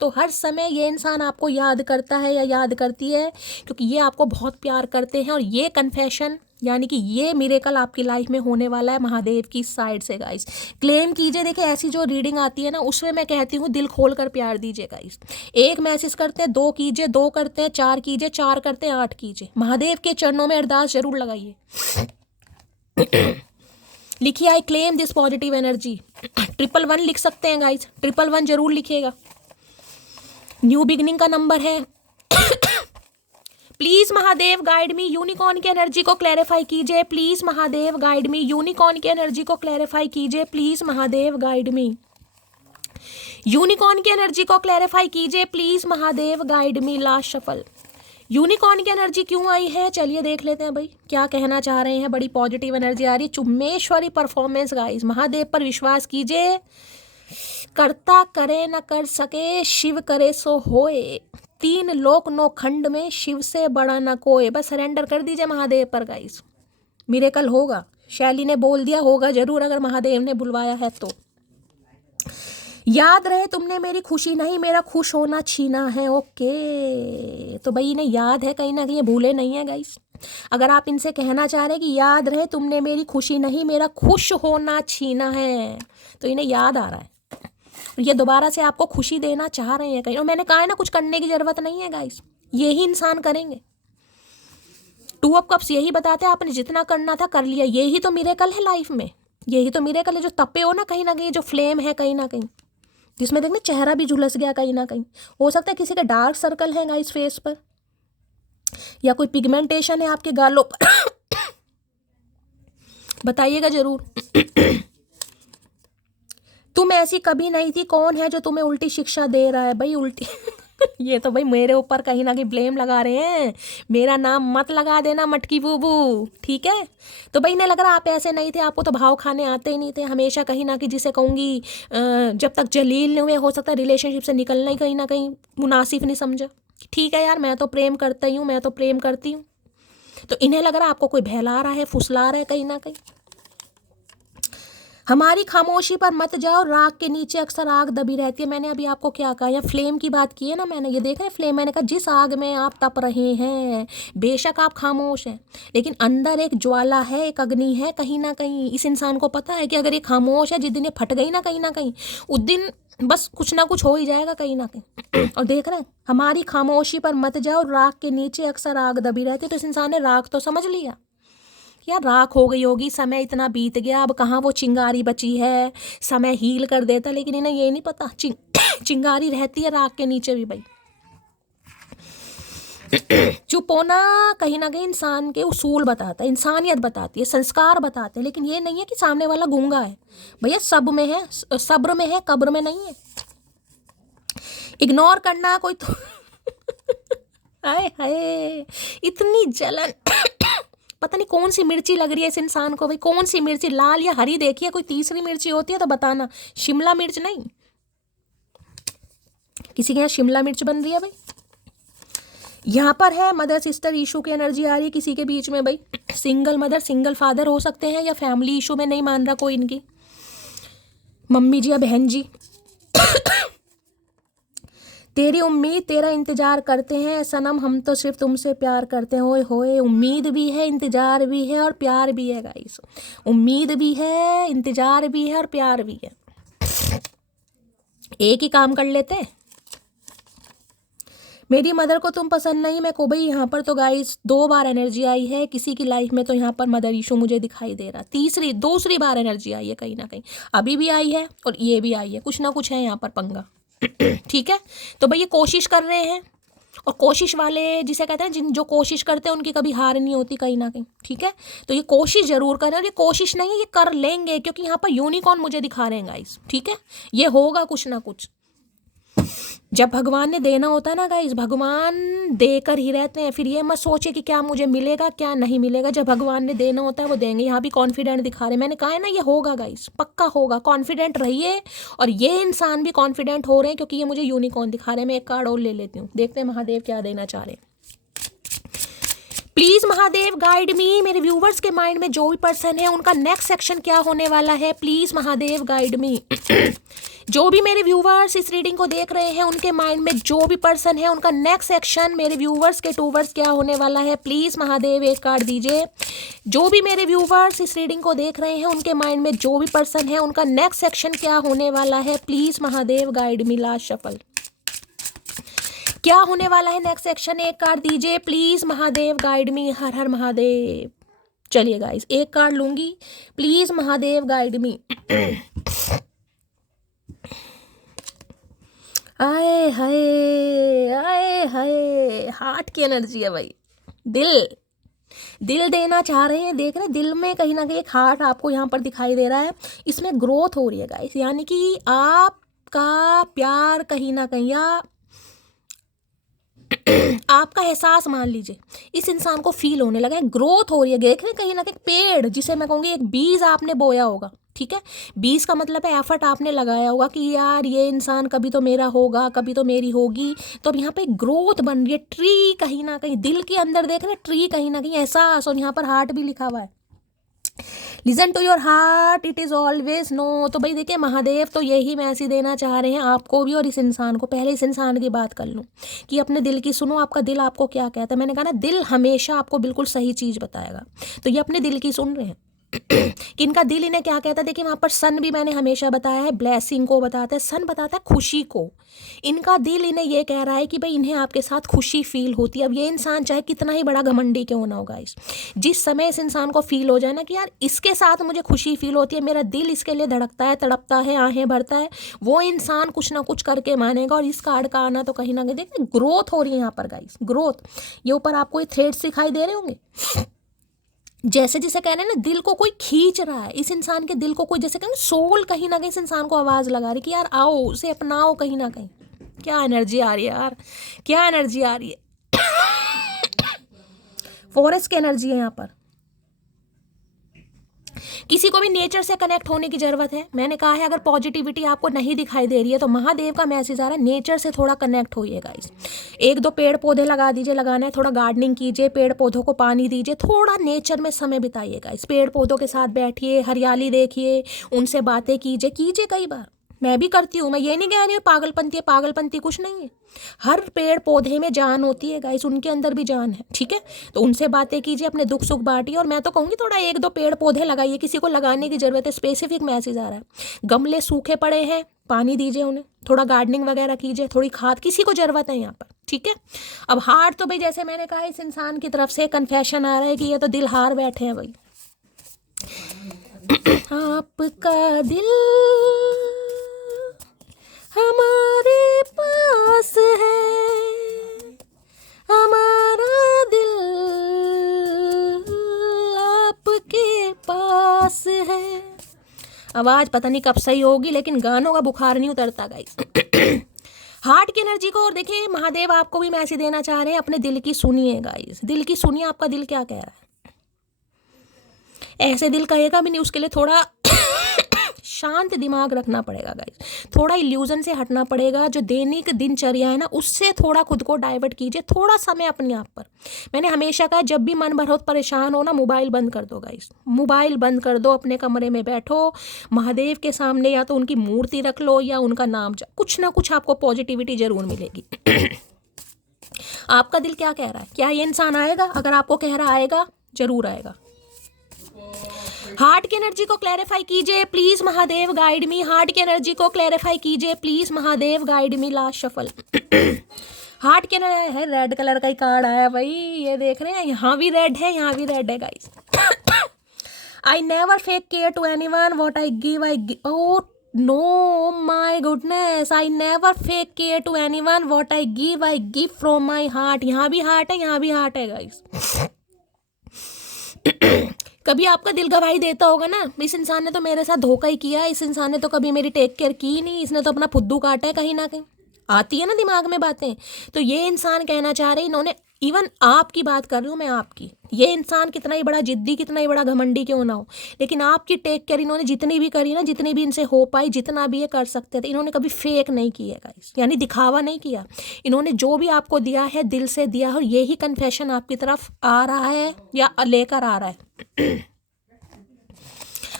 तो हर समय ये इंसान आपको याद करता है या याद करती है क्योंकि ये आपको बहुत प्यार करते हैं। और ये कन्फेशन यानी कि ये मिरेकल आपकी लाइफ में होने वाला है महादेव की साइड से गाइस। क्लेम कीजिए। देखिए ऐसी जो रीडिंग आती है ना उसमें मैं कहती हूँ दिल खोल कर प्यार दीजिए गाइस। एक मैसेज करते हैं 2 कीजिए, 2 करते हैं 4 कीजिए, 4 करते हैं 8 कीजिए। महादेव के चरणों में अरदास जरूर लगाइए। लिखिए I claim this positive energy. 111 लिख सकते हैं गाइस, 111 जरूर लिखिएगा। न्यू बिगनिंग का नंबर है। Please Mahadev guide me, unicorn की एनर्जी को क्लैरिफाई कीजिए। Please Mahadev guide me, unicorn की एनर्जी को क्लैरिफाई कीजिए। Please Mahadev guide me, unicorn की एनर्जी को क्लैरिफाई कीजिए। Please Mahadev guide me. Last shuffle. Unicorn की एनर्जी क्यों आई है, चलिए देख लेते हैं भाई क्या कहना चाह रहे हैं। बड़ी पॉजिटिव एनर्जी आ रही है। चुम्मेश्वरी परफॉर्मेंस गाइस। महादेव पर विश्वास कीजिए। करता करे न कर सके, शिव करे सो होए। 3 लोक 9 खंड में शिव से बड़ा न कोई। बस सरेंडर कर दीजिए महादेव पर गाइस, मिरेकल होगा। शैली ने बोल दिया होगा जरूर, अगर महादेव ने बुलवाया है तो। याद रहे तुमने मेरी खुशी नहीं मेरा खुश होना छीना है। ओके, तो भाई इन्हें याद है कहीं ना कहीं, भूले नहीं है गाइस। अगर आप इनसे कहना चाह रहे हैं कि याद रहे तुमने मेरी खुशी नहीं मेरा खुश होना छीना है, तो इन्हें याद आ रहा है। ये दोबारा से आपको खुशी देना चाह रहे हैं कहीं। और मैंने कहा है ना कुछ करने की जरूरत नहीं है गाइस, यही इंसान करेंगे। 2 ऑफ कप्स यही बताते हैं आपने जितना करना था कर लिया। यही तो मिरेकल है लाइफ में, यही तो मिरेकल है। जो तपे हो ना कहीं, जो फ्लेम है कहीं ना कहीं, जिसमें देखना चेहरा भी झुलस गया कहीं ना कहीं। हो सकता है किसी के डार्क सर्कल है गाइस फेस पर, या कोई पिगमेंटेशन है आपके गालों पर। बताइएगा जरूर। तुम ऐसी कभी नहीं थी, कौन है जो तुम्हें उल्टी शिक्षा दे रहा है भाई। उल्टी ये तो भाई मेरे ऊपर कहीं ना कहीं ब्लेम लगा रहे हैं। मेरा नाम मत लगा देना मटकी बूबू, ठीक है। तो भाई इन्हें लग रहा आप ऐसे नहीं थे, आपको तो भाव खाने आते ही नहीं थे। हमेशा कहीं ना कहीं जिसे कहूँगी जब तक जलील नहीं हुए, हो सकता है रिलेशनशिप से निकलना ही कहीं ना कहीं मुनासिब नहीं समझा। ठीक है यार, मैं तो प्रेम करता ही हूँ, मैं तो प्रेम करती हूँ। तो इन्हें लग रहा आपको कोई बहला रहा है, फुसला रहा है कहीं ना कहीं। हमारी खामोशी पर मत जाओ, राख के नीचे अक्सर आग दबी रहती है। मैंने अभी आपको क्या कहा, या फ्लेम की बात की है ना मैंने, ये देखा है फ्लेम। मैंने कहा जिस आग में आप तप रहे हैं, बेशक आप खामोश हैं लेकिन अंदर एक ज्वाला है, एक अग्नि है कहीं ना कहीं। इस इंसान को पता है कि अगर ये खामोश है, जिस दिन ये फट गई ना कहीं उस दिन बस कुछ ना कुछ हो ही जाएगा कहीं ना कहीं। और देख रहे हैं, हमारी खामोशी पर मत जाओ, राख के नीचे अक्सर आग दबी रहती है। तो इस इंसान ने राख तो समझ लिया, यार राख हो गई होगी, समय इतना बीत गया, अब कहाँ वो चिंगारी बची है, समय हील कर देता। लेकिन इन्हें ये नहीं पता चिंगारी रहती है राख के नीचे भी भाई। चुप होना कहीं ना कहीं इंसान के उसूल बताता है, इंसानियत बताती है, संस्कार बताते हैं। लेकिन ये नहीं है कि सामने वाला गूंगा है भैया, सब में है, सब्र में है, कब्र में नहीं है। इग्नोर करना कोई तो हाय हाय इतनी जलन। पता नहीं कौन सी मिर्ची लग रही है इस इंसान को भाई, कौन सी मिर्ची, लाल या हरी। देखिए कोई तीसरी मिर्ची होती है तो बताना, शिमला मिर्च नहीं। किसी के यहाँ शिमला मिर्च बन रही है भाई। यहाँ पर है मदर सिस्टर इशू की एनर्जी आ रही है किसी के बीच में भाई। सिंगल मदर सिंगल फादर हो सकते हैं, या फैमिली इशू में नहीं मान रहा कोई इनकी, मम्मी जी या बहन जी। तेरी उम्मीद तेरा इंतजार करते हैं सनम, हम तो सिर्फ तुमसे प्यार करते हैं। ओए होए, उम्मीद भी है, इंतजार भी है और प्यार भी है गाइस। उम्मीद भी है, इंतजार भी है और प्यार भी है। एक ही काम कर लेते हैं। मेरी मदर को तुम पसंद नहीं, मैं को भाई यहाँ पर तो गाइस 2 बार एनर्जी आई है किसी की लाइफ में, तो यहाँ पर मदर इशू मुझे दिखाई दे रहा। दूसरी बार एनर्जी आई है कहीं ना कहीं, अभी भी आई है और ये भी आई है, कुछ ना कुछ है यहाँ पर पंगा। ठीक है, तो भाई ये कोशिश कर रहे हैं, और कोशिश वाले जिसे कहते हैं, जिन जो कोशिश करते हैं उनकी कभी हार नहीं होती कहीं ना कहीं। ठीक है, तो ये कोशिश जरूर करें, और ये कोशिश नहीं है, ये कर लेंगे, क्योंकि यहाँ पर यूनिकॉर्न मुझे दिखा रहे हैं गाइस। ठीक है, ये होगा कुछ ना कुछ। जब भगवान ने देना होता है ना गाइस, भगवान देकर ही रहते हैं। फिर ये मत सोचे कि क्या मुझे मिलेगा क्या नहीं मिलेगा, जब भगवान ने देना होता है वो देंगे। यहाँ भी कॉन्फिडेंट दिखा रहे हैं, मैंने कहा है ना ये होगा गाइस, पक्का होगा, कॉन्फिडेंट रहिए। और ये इंसान भी कॉन्फिडेंट हो रहे हैं, क्योंकि ये मुझे यूनिकॉर्न दिखा रहे हैं। मैं एक कार्ड और ले लेती हूँ, देखते हैं महादेव क्या देना चाह रहे हैं। प्लीज महादेव गाइड मी, मेरे व्यूवर्स के माइंड में जो भी पर्सन है उनका नेक्स्ट सेक्शन क्या होने वाला है, प्लीज महादेव गाइड मी। जो भी मेरे व्यूवर्स इस रीडिंग को देख रहे हैं उनके माइंड में जो भी पर्सन है उनका नेक्स्ट सेक्शन मेरे व्यूवर्स के टूवर्स क्या होने वाला है, प्लीज महादेव एक कार्ड दीजिए। जो भी मेरे व्यूवर्स इस रीडिंग को देख रहे हैं उनके माइंड में जो भी पर्सन है उनका नेक्स्ट सेक्शन क्या होने वाला है, please Mahadev guide me. Last shuffle, क्या होने वाला है नेक्स्ट सेक्शन, एक कार्ड दीजिए प्लीज महादेव गाइड मी। हर हर महादेव। चलिए गाइस, एक कार्ड लूंगी, प्लीज महादेव गाइड मी। आए हाय आए हाय, हार्ट की एनर्जी है भाई, दिल देना चाह रहे हैं, देख रहे हैं दिल में कहीं ना कहीं एक हार्ट आपको यहाँ पर दिखाई दे रहा है। इसमें ग्रोथ हो रही है गाइस, यानी कि आपका प्यार कहीं ना कहीं, या आपका एहसास मान लीजिए इस इंसान को फील होने लगा है, ग्रोथ हो रही है। देख रहे हैं कहीं ना कहीं पेड़, जिसे मैं कहूँगी एक बीज आपने बोया होगा। ठीक है, बीज का मतलब है एफर्ट आपने लगाया होगा कि यार ये इंसान कभी तो मेरा होगा, कभी तो मेरी होगी। तो अब यहाँ पे ग्रोथ बन रही है, ट्री कहीं ना कहीं दिल के अंदर, देख रहे हैं ट्री कहीं ना कहीं एहसास, और यहाँ पर हार्ट भी लिखा हुआ है। Listen to your heart, it is always know. तो भाई देखिए महादेव तो यही मैसेज देना चाह रहे हैं आपको भी और इस इंसान को। पहले इस इंसान की बात कर लूँ कि अपने दिल की सुनो, आपका दिल आपको क्या कहता है। मैंने कहा ना दिल हमेशा आपको बिल्कुल सही चीज़ बताएगा, तो ये अपने दिल की सुन रहे हैं कि इनका दिल इन्हें क्या कहता है। देखिए वहाँ पर सन भी मैंने हमेशा बताया है, ब्लेसिंग को बताता है, सन बताता है खुशी को। इनका दिल इन्हें ये कह रहा है कि भाई इन्हें आपके साथ खुशी फील होती है। अब ये इंसान चाहे कितना ही बड़ा घमंडी क्यों ना होगा, जिस समय इस इंसान को फील हो जाए ना कि यार इसके साथ मुझे खुशी फील होती है, मेरा दिल इसके लिए धड़कता है, तड़पता है, आहें भरता है, वो इंसान कुछ ना कुछ करके मानेगा। और इस कार्ड का आना तो कहीं ना कहीं देखिए ग्रोथ हो रही है यहाँ पर गाइस, ग्रोथ। ये ऊपर आपको ये थ्रेड्स दिखाई दे रहे होंगे, जैसे जिसे कह रहे हैं ना दिल को कोई खींच रहा है, इस इंसान के दिल को कोई, जैसे कहेंगे सोल कहीं ना कहीं इस इंसान को आवाज़ लगा रही कि यार आओ उसे अपनाओ कहीं ना कहीं। क्या एनर्जी आ रही है यार, क्या एनर्जी आ रही है। फॉरेस्ट की एनर्जी है यहाँ पर। किसी को भी नेचर से कनेक्ट होने की जरूरत है। मैंने कहा है अगर पॉजिटिविटी आपको नहीं दिखाई दे रही है तो महादेव का मैसेज आ रहा है नेचर से थोड़ा कनेक्ट होइए गाइस। 1-2 पेड़ पौधे लगा दीजिए, लगाना है थोड़ा गार्डनिंग कीजिए, पेड़ पौधों को पानी दीजिए, थोड़ा नेचर में समय बिताइएगा। इस पेड़ पौधों के साथ बैठिए, हरियाली देखिए, उनसे बातें कीजिए। कई बार मैं भी करती हूँ, मैं ये नहीं कह रही हूँ पागलपंती है, पागलपंती कुछ नहीं है। हर पेड़ पौधे में जान होती है गाइस, उनके अंदर भी जान है। ठीक है, तो उनसे बातें कीजिए, अपने दुख सुख बांटिए। और मैं तो कहूँगी थोड़ा 1-2 पेड़ पौधे लगाइए, किसी को लगाने की जरूरत है, स्पेसिफिक मैसेज आ रहा है। गमले सूखे पड़े हैं, पानी दीजिए उन्हें, थोड़ा गार्डनिंग वगैरह कीजिए, थोड़ी खाद किसी को जरूरत है यहाँ पर। ठीक है, अब हार्ट तो भाई जैसे मैंने कहा इस इंसान की तरफ से कन्फेशन आ रहा है कि ये तो दिल हार बैठे हैं भाई। आपका दिल हमारे पास है, हमारा दिल आपके पास है। आवाज़ पता नहीं कब सही होगी, लेकिन गानों का बुखार नहीं उतरता गाइस। हार्ट की एनर्जी को, और देखिए महादेव आपको भी मैसेज देना चाह रहे हैं, अपने दिल की सुनिए गाइस, दिल की सुनिए, आपका दिल क्या कह रहा है। ऐसे दिल कहेगा भी नहीं, उसके लिए थोड़ा शांत दिमाग रखना पड़ेगा गाइस, थोड़ा इल्यूजन से हटना पड़ेगा। जो दैनिक दिनचर्या है ना उससे थोड़ा खुद को डाइवर्ट कीजिए, थोड़ा समय अपने आप पर। मैंने हमेशा कहा जब भी मन बहुत परेशान हो ना, मोबाइल बंद कर दो गाइस, मोबाइल बंद कर दो, अपने कमरे में बैठो, महादेव के सामने या तो उनकी मूर्ति रख लो या उनका नाम, कुछ ना कुछ आपको पॉजिटिविटी जरूर मिलेगी। आपका दिल क्या कह रहा है, क्या ये इंसान आएगा? अगर आपको कह रहा आएगा, जरूर आएगा। हार्ट की एनर्जी को क्लैरिफाई कीजिए please Mahadev guide me. Heart की एनर्जी को क्लैरिफाई कीजिए please Mahadev guide me. Last shuffle. Heart के है, रेड कलर का ही कार्ड आया भाई, ये देख रहे हैं, यहाँ भी रेड है, यहाँ भी रेड है guys. I never fake care to anyone what I give I give. Oh no my goodness, I never fake care to anyone what I give from my heart. यहाँ भी हार्ट है, यहाँ भी heart है guys. कभी आपका दिल गवाही देता होगा ना, इस इंसान ने तो मेरे साथ धोखा ही किया, इस इंसान ने तो कभी मेरी टेक केयर की नहीं, इसने तो अपना फुद्दू काटा है कहीं ना कहीं। आती है ना दिमाग में बातें। तो ये इंसान कहना चाह रहे, इन्होंने, इवन आपकी बात कर रही हूँ मैं, आपकी, ये इंसान कितना ही बड़ा जिद्दी, कितना ही बड़ा घमंडी क्यों ना हो, लेकिन आपकी टेक केयर इन्होंने जितनी भी करी ना, जितनी भी इनसे हो पाई, जितना भी ये कर सकते थे, इन्होंने कभी फेक नहीं किया गाइस, यानी दिखावा नहीं किया। इन्होंने जो भी आपको दिया है दिल से दिया है, और यही कन्फेशन आपकी तरफ आ रहा है या लेकर आ रहा है।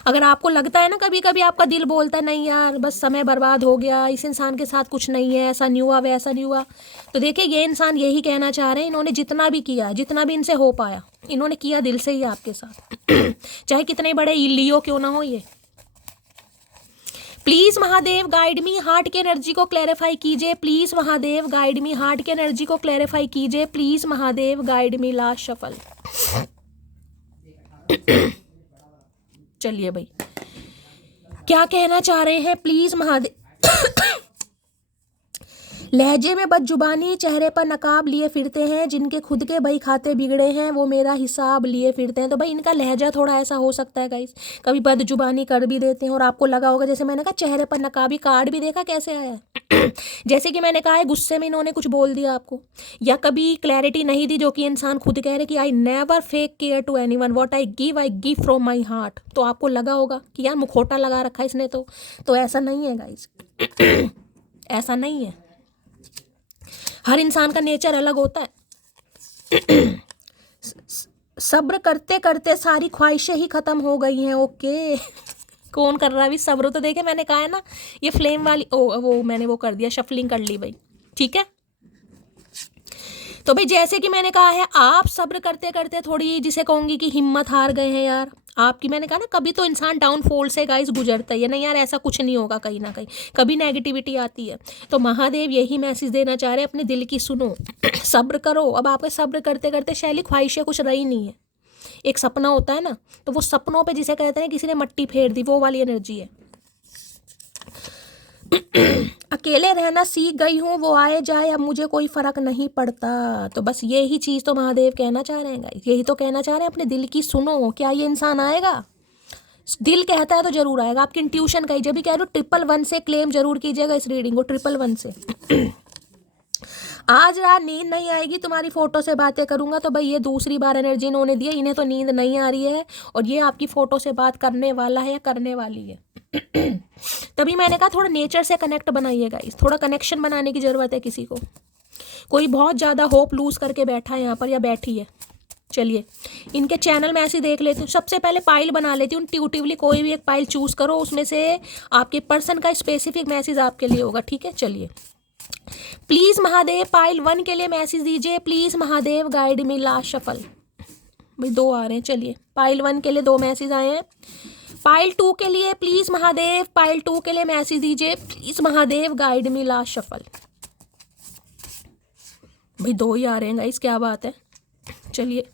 अगर आपको लगता है ना, कभी कभी आपका दिल बोलता है नहीं यार बस समय बर्बाद हो गया, इस इंसान के साथ कुछ नहीं है, ऐसा नहीं हुआ वैसा नहीं हुआ, तो देखिए ये इंसान यही कहना चाह रहे हैं, इन्होंने जितना भी किया, जितना भी इनसे हो पाया, इन्होंने किया दिल से ही आपके साथ। चाहे कितने बड़े लियो क्यों ना हो ये। Please Mahadev guide me. Heart की एनर्जी को क्लैरिफाई कीजिए please Mahadev guide me. Heart की एनर्जी को क्लैरिफाई कीजिए please Mahadev guide me. Last shuffle. चलिए भाई, क्या कहना चाह रहे हैं प्लीज महादेव। लहजे में बदजुबानी, चेहरे पर नकाब लिए फिरते हैं, जिनके खुद के भाई खाते बिगड़े हैं वो मेरा हिसाब लिए फिरते हैं। तो भाई इनका लहजा थोड़ा ऐसा हो सकता है गाइस, कभी बदजुबानी कर भी देते हैं, और आपको लगा होगा जैसे मैंने कहा चेहरे पर नकाबी कार्ड भी देखा कैसे आया है। जैसे कि मैंने कहा है गुस्से में इन्होंने कुछ बोल दिया आपको, या कभी क्लैरिटी नहीं दी, जो कि इंसान खुद कह रहे कि I never fake care to anyone what I give from my heart. तो आपको लगा होगा कि यार मुखौटा लगा रखा है इसने, तो ऐसा नहीं है गाइस। ऐसा नहीं है, हर इंसान का नेचर अलग होता है। सब्र करते करते सारी ख्वाहिशें ही खत्म हो गई हैं। ओके, कौन कर रहा है अभी सब्र? तो देखे मैंने कहा है ना, ये फ्लेम वाली, वो मैंने वो कर दिया, शफलिंग कर ली भाई, ठीक है। तो भाई जैसे कि मैंने कहा है, आप सब्र करते करते थोड़ी, जिसे कहूंगी कि हिम्मत हार गए हैं यार आपकी। मैंने कहा ना कभी तो इंसान डाउनफॉल से गाइस गुजरता है, नहीं यार ऐसा कुछ नहीं होगा, कहीं ना कहीं कभी नेगेटिविटी आती है। तो महादेव यही मैसेज देना चाह रहे हैं, अपने दिल की सुनो, सब्र करो। अब आपके सब्र करते करते शैली ख्वाहिशें कुछ रही नहीं है। एक सपना होता है ना, तो वो सपनों पे जिसे कहते हैं किसी ने मट्टी फेर दी, वो वाली एनर्जी है। अकेले रहना सीख गई हूँ, वो आए जाए अब मुझे कोई फर्क नहीं पड़ता। तो बस यही चीज़ तो महादेव कहना चाह रहे हैं गाइस, यही तो कहना चाह रहे हैं, अपने दिल की सुनो। क्या ये इंसान आएगा? दिल कहता है तो जरूर आएगा। आपकी इंट्यूशन का ही, जब भी कह रहे हो 111 से क्लेम जरूर कीजिएगा इस रीडिंग को, 111 से। आज रात नींद नहीं आएगी, तुम्हारी फोटो से बातें करूंगा। तो भाई ये दूसरी बार एनर्जी इन्होंने दी है, इन्हें तो नींद नहीं आ रही है, और ये आपकी फोटो से बात करने वाला है या करने वाली है। तभी मैंने कहा थोड़ा नेचर से कनेक्ट बनाइएगा, इस थोड़ा कनेक्शन बनाने की ज़रूरत है किसी को। कोई बहुत ज़्यादा होप लूज़ करके बैठा है यहाँ पर या बैठी है। चलिए इनके चैनल में ऐसे देख लेती हूँ। सबसे पहले पाइल बना लेती हूँ इंट्यूटिवली, कोई भी एक पाइल चूज़ करो, उसमें से आपके पर्सन का स्पेसिफिक मैसेज आपके लिए होगा, ठीक है। चलिए प्लीज़ महादेव पाइल 1 के लिए मैसेज दीजिए, please Mahadev guide me. Last shuffle भाई 2 आ रहे हैं। चलिए पाइल 1 के लिए 2 मैसेज आए हैं। पाइल 2 के लिए प्लीज महादेव, पाइल 2 के लिए मैसेज दीजिए, please Mahadev guide me. Last shuffle भाई 2 ही आ रहे हैं गाइस, क्या बात है। चलिए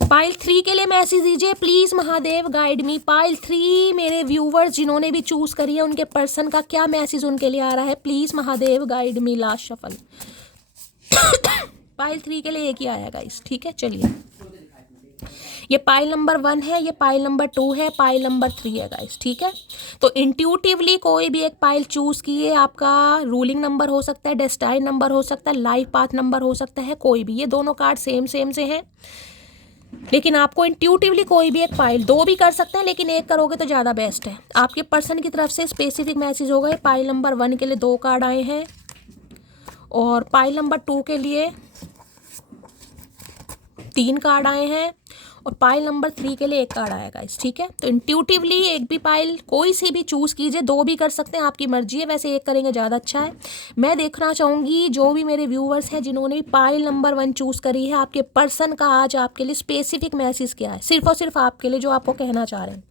पाइल 3 के लिए मैसेज दीजिए, please Mahadev guide me. Pile 3 मेरे व्यूवर्स जिन्होंने भी चूज करी है, उनके पर्सन का क्या मैसेज उनके लिए आ रहा है, please Mahadev guide me. Last shuffle pile 3 के लिए एक ही आया गाइस, ठीक है। चलिए ये पाइल नंबर 1 है, ये पाइल नंबर 2 है, पाइल नंबर 3 है गाइस, ठीक है। तो इंट्यूटिवली कोई भी एक पाइल चूज किए, आपका रूलिंग नंबर हो सकता है, डेस्टाइन नंबर हो सकता है, लाइफ पाथ नंबर हो सकता है, कोई भी। ये दोनों कार्ड सेम से हैं, लेकिन आपको इंट्यूटिवली कोई भी एक पाइल, 2 भी कर सकते हैं, लेकिन एक करोगे तो ज़्यादा बेस्ट है। आपके पर्सन की तरफ से स्पेसिफिक मैसेज हो गए। पाइल नंबर 1 के लिए 2 कार्ड आए हैं, और पाइल नंबर 2 के लिए 3 कार्ड आए हैं, और पाइल नंबर 3 के लिए एक कार्ड आएगा इस, ठीक है। तो इंट्यूटिवली एक भी पाइल कोई सी भी चूज़ कीजिए, 2 भी कर सकते हैं, आपकी मर्जी है, वैसे एक करेंगे ज़्यादा अच्छा है। मैं देखना चाहूँगी जो भी मेरे व्यूवर्स हैं जिन्होंने पाइल नंबर 1 चूज़ करी है, आपके पर्सन का आज आपके लिए स्पेसिफिक मैसेज क्या है, सिर्फ और सिर्फ आपके लिए, जो आपको कहना चाह रहे हैं।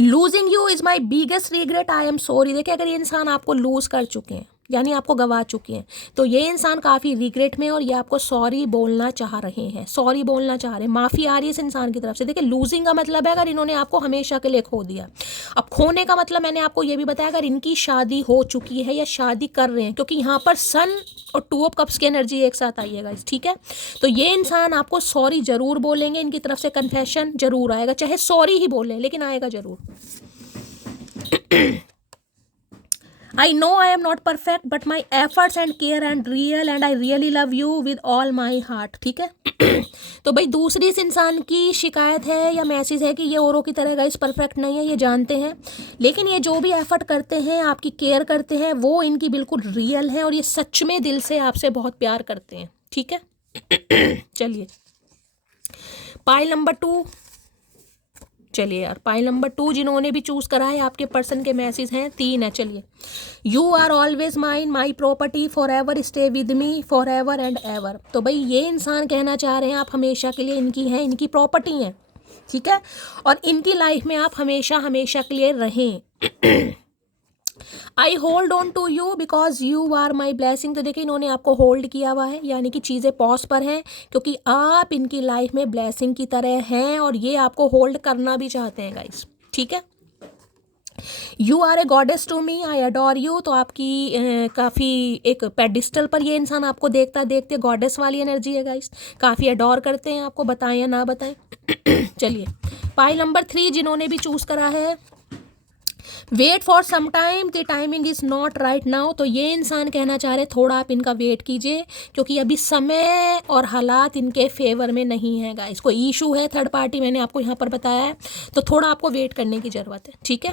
Losing you is my biggest regret, I am sorry. देखिए अगर ये इंसान आपको लूज़ कर चुके हैं, यानी आपको गवा चुके हैं, तो ये इंसान काफ़ी रिग्रेट में और ये आपको सॉरी बोलना चाह रहे हैं, सॉरी बोलना चाह रहे हैं, माफ़ी आ रही है इस इंसान की तरफ से। देखिए लूजिंग का मतलब है अगर इन्होंने आपको हमेशा के लिए खो दिया। अब खोने का मतलब मैंने आपको ये भी बताया, अगर इनकी शादी हो चुकी है या शादी कर रहे हैं, क्योंकि यहाँ पर सन और 2 ऑफ कप्स की एनर्जी एक साथ आइएगा इस, ठीक है। तो ये इंसान आपको सॉरी ज़रूर बोलेंगे, इनकी तरफ से कन्फेशन ज़रूर आएगा, चाहे सॉरी ही बोलें लेकिन आएगा ज़रूर। I know I am not perfect but my efforts and care and real and I really love you with all my heart, ठीक है। तो भाई दूसरी इस इंसान की शिकायत है या मैसेज है कि ये औरों की तरह गाइस परफेक्ट नहीं है, ये जानते हैं, लेकिन ये जो भी एफर्ट करते हैं, आपकी केयर करते हैं, वो इनकी बिल्कुल रियल है और ये सच में दिल से आपसे बहुत प्यार करते हैं, ठीक है। चलिए पाइल नंबर 2, चलिए यार पाइल नंबर 2 जिन्होंने भी चूज़ करा है, आपके पर्सन के मैसेज हैं 3 है। चलिए, you are always mine, my property, forever, stay with me forever and ever. तो भाई ये इंसान कहना चाह रहे हैं आप हमेशा के लिए इनकी हैं, इनकी प्रॉपर्टी हैं, ठीक है, और इनकी लाइफ में आप हमेशा हमेशा के लिए रहें। I hold on to you because you are my blessing. तो देखिए इन्होंने आपको होल्ड किया हुआ है, यानी कि चीज़ें पॉज पर हैं, क्योंकि आप इनकी लाइफ में ब्लेसिंग की तरह हैं और ये आपको होल्ड करना भी चाहते हैं गाइस, ठीक है। You are a goddess to me, I adore you. तो आपकी काफ़ी एक पेडिस्टल पर ये इंसान आपको देखता देखते, गॉडेस वाली एनर्जी है गाइस, काफ़ी अडोर करते हैं आपको, बताएं या ना बताएं। चलिए पाइल नंबर 3 जिन्होंने भी चूज़ करा है, wait for some time, the timing is not right now. तो ये इंसान कहना चाह रहे थोड़ा आप इनका वेट कीजिए, क्योंकि अभी समय और हालात इनके फेवर में नहीं है गाइस, कोई इशू है थर्ड पार्टी, मैंने आपको यहाँ पर बताया है, तो थोड़ा आपको वेट करने की ज़रूरत है, ठीक है।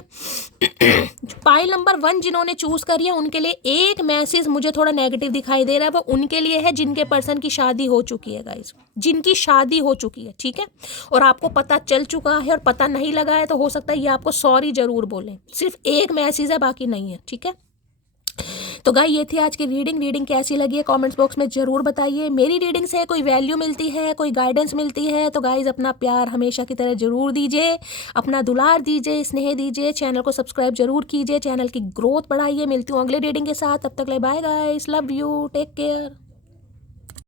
पाइल नंबर 1 जिन्होंने चूज़ करी है उनके लिए एक मैसेज मुझे थोड़ा नेगेटिव दिखाई दे रहा है, वो उनके लिए है जिनके पर्सन की शादी हो चुकी है गाइस, जिनकी शादी हो चुकी है, ठीक है, और आपको पता चल चुका है और पता नहीं लगा है, तो हो सकता है ये आपको सॉरी ज़रूर बोलें। सिर्फ एक मैसेज है, बाकी नहीं है, ठीक है। तो गाइस ये थी आज की रीडिंग कैसी लगी है कमेंट्स बॉक्स में ज़रूर बताइए। मेरी रीडिंग से कोई वैल्यू मिलती है, कोई गाइडेंस मिलती है, तो गाइस अपना प्यार हमेशा की तरह ज़रूर दीजिए, अपना दुलार दीजिए, स्नेह दीजिए, चैनल को सब्सक्राइब जरूर कीजिए, चैनल की ग्रोथ बढ़ाइए। मिलती हूँ अगले रीडिंग के साथ, तब तक ले bye guys, love you, take care.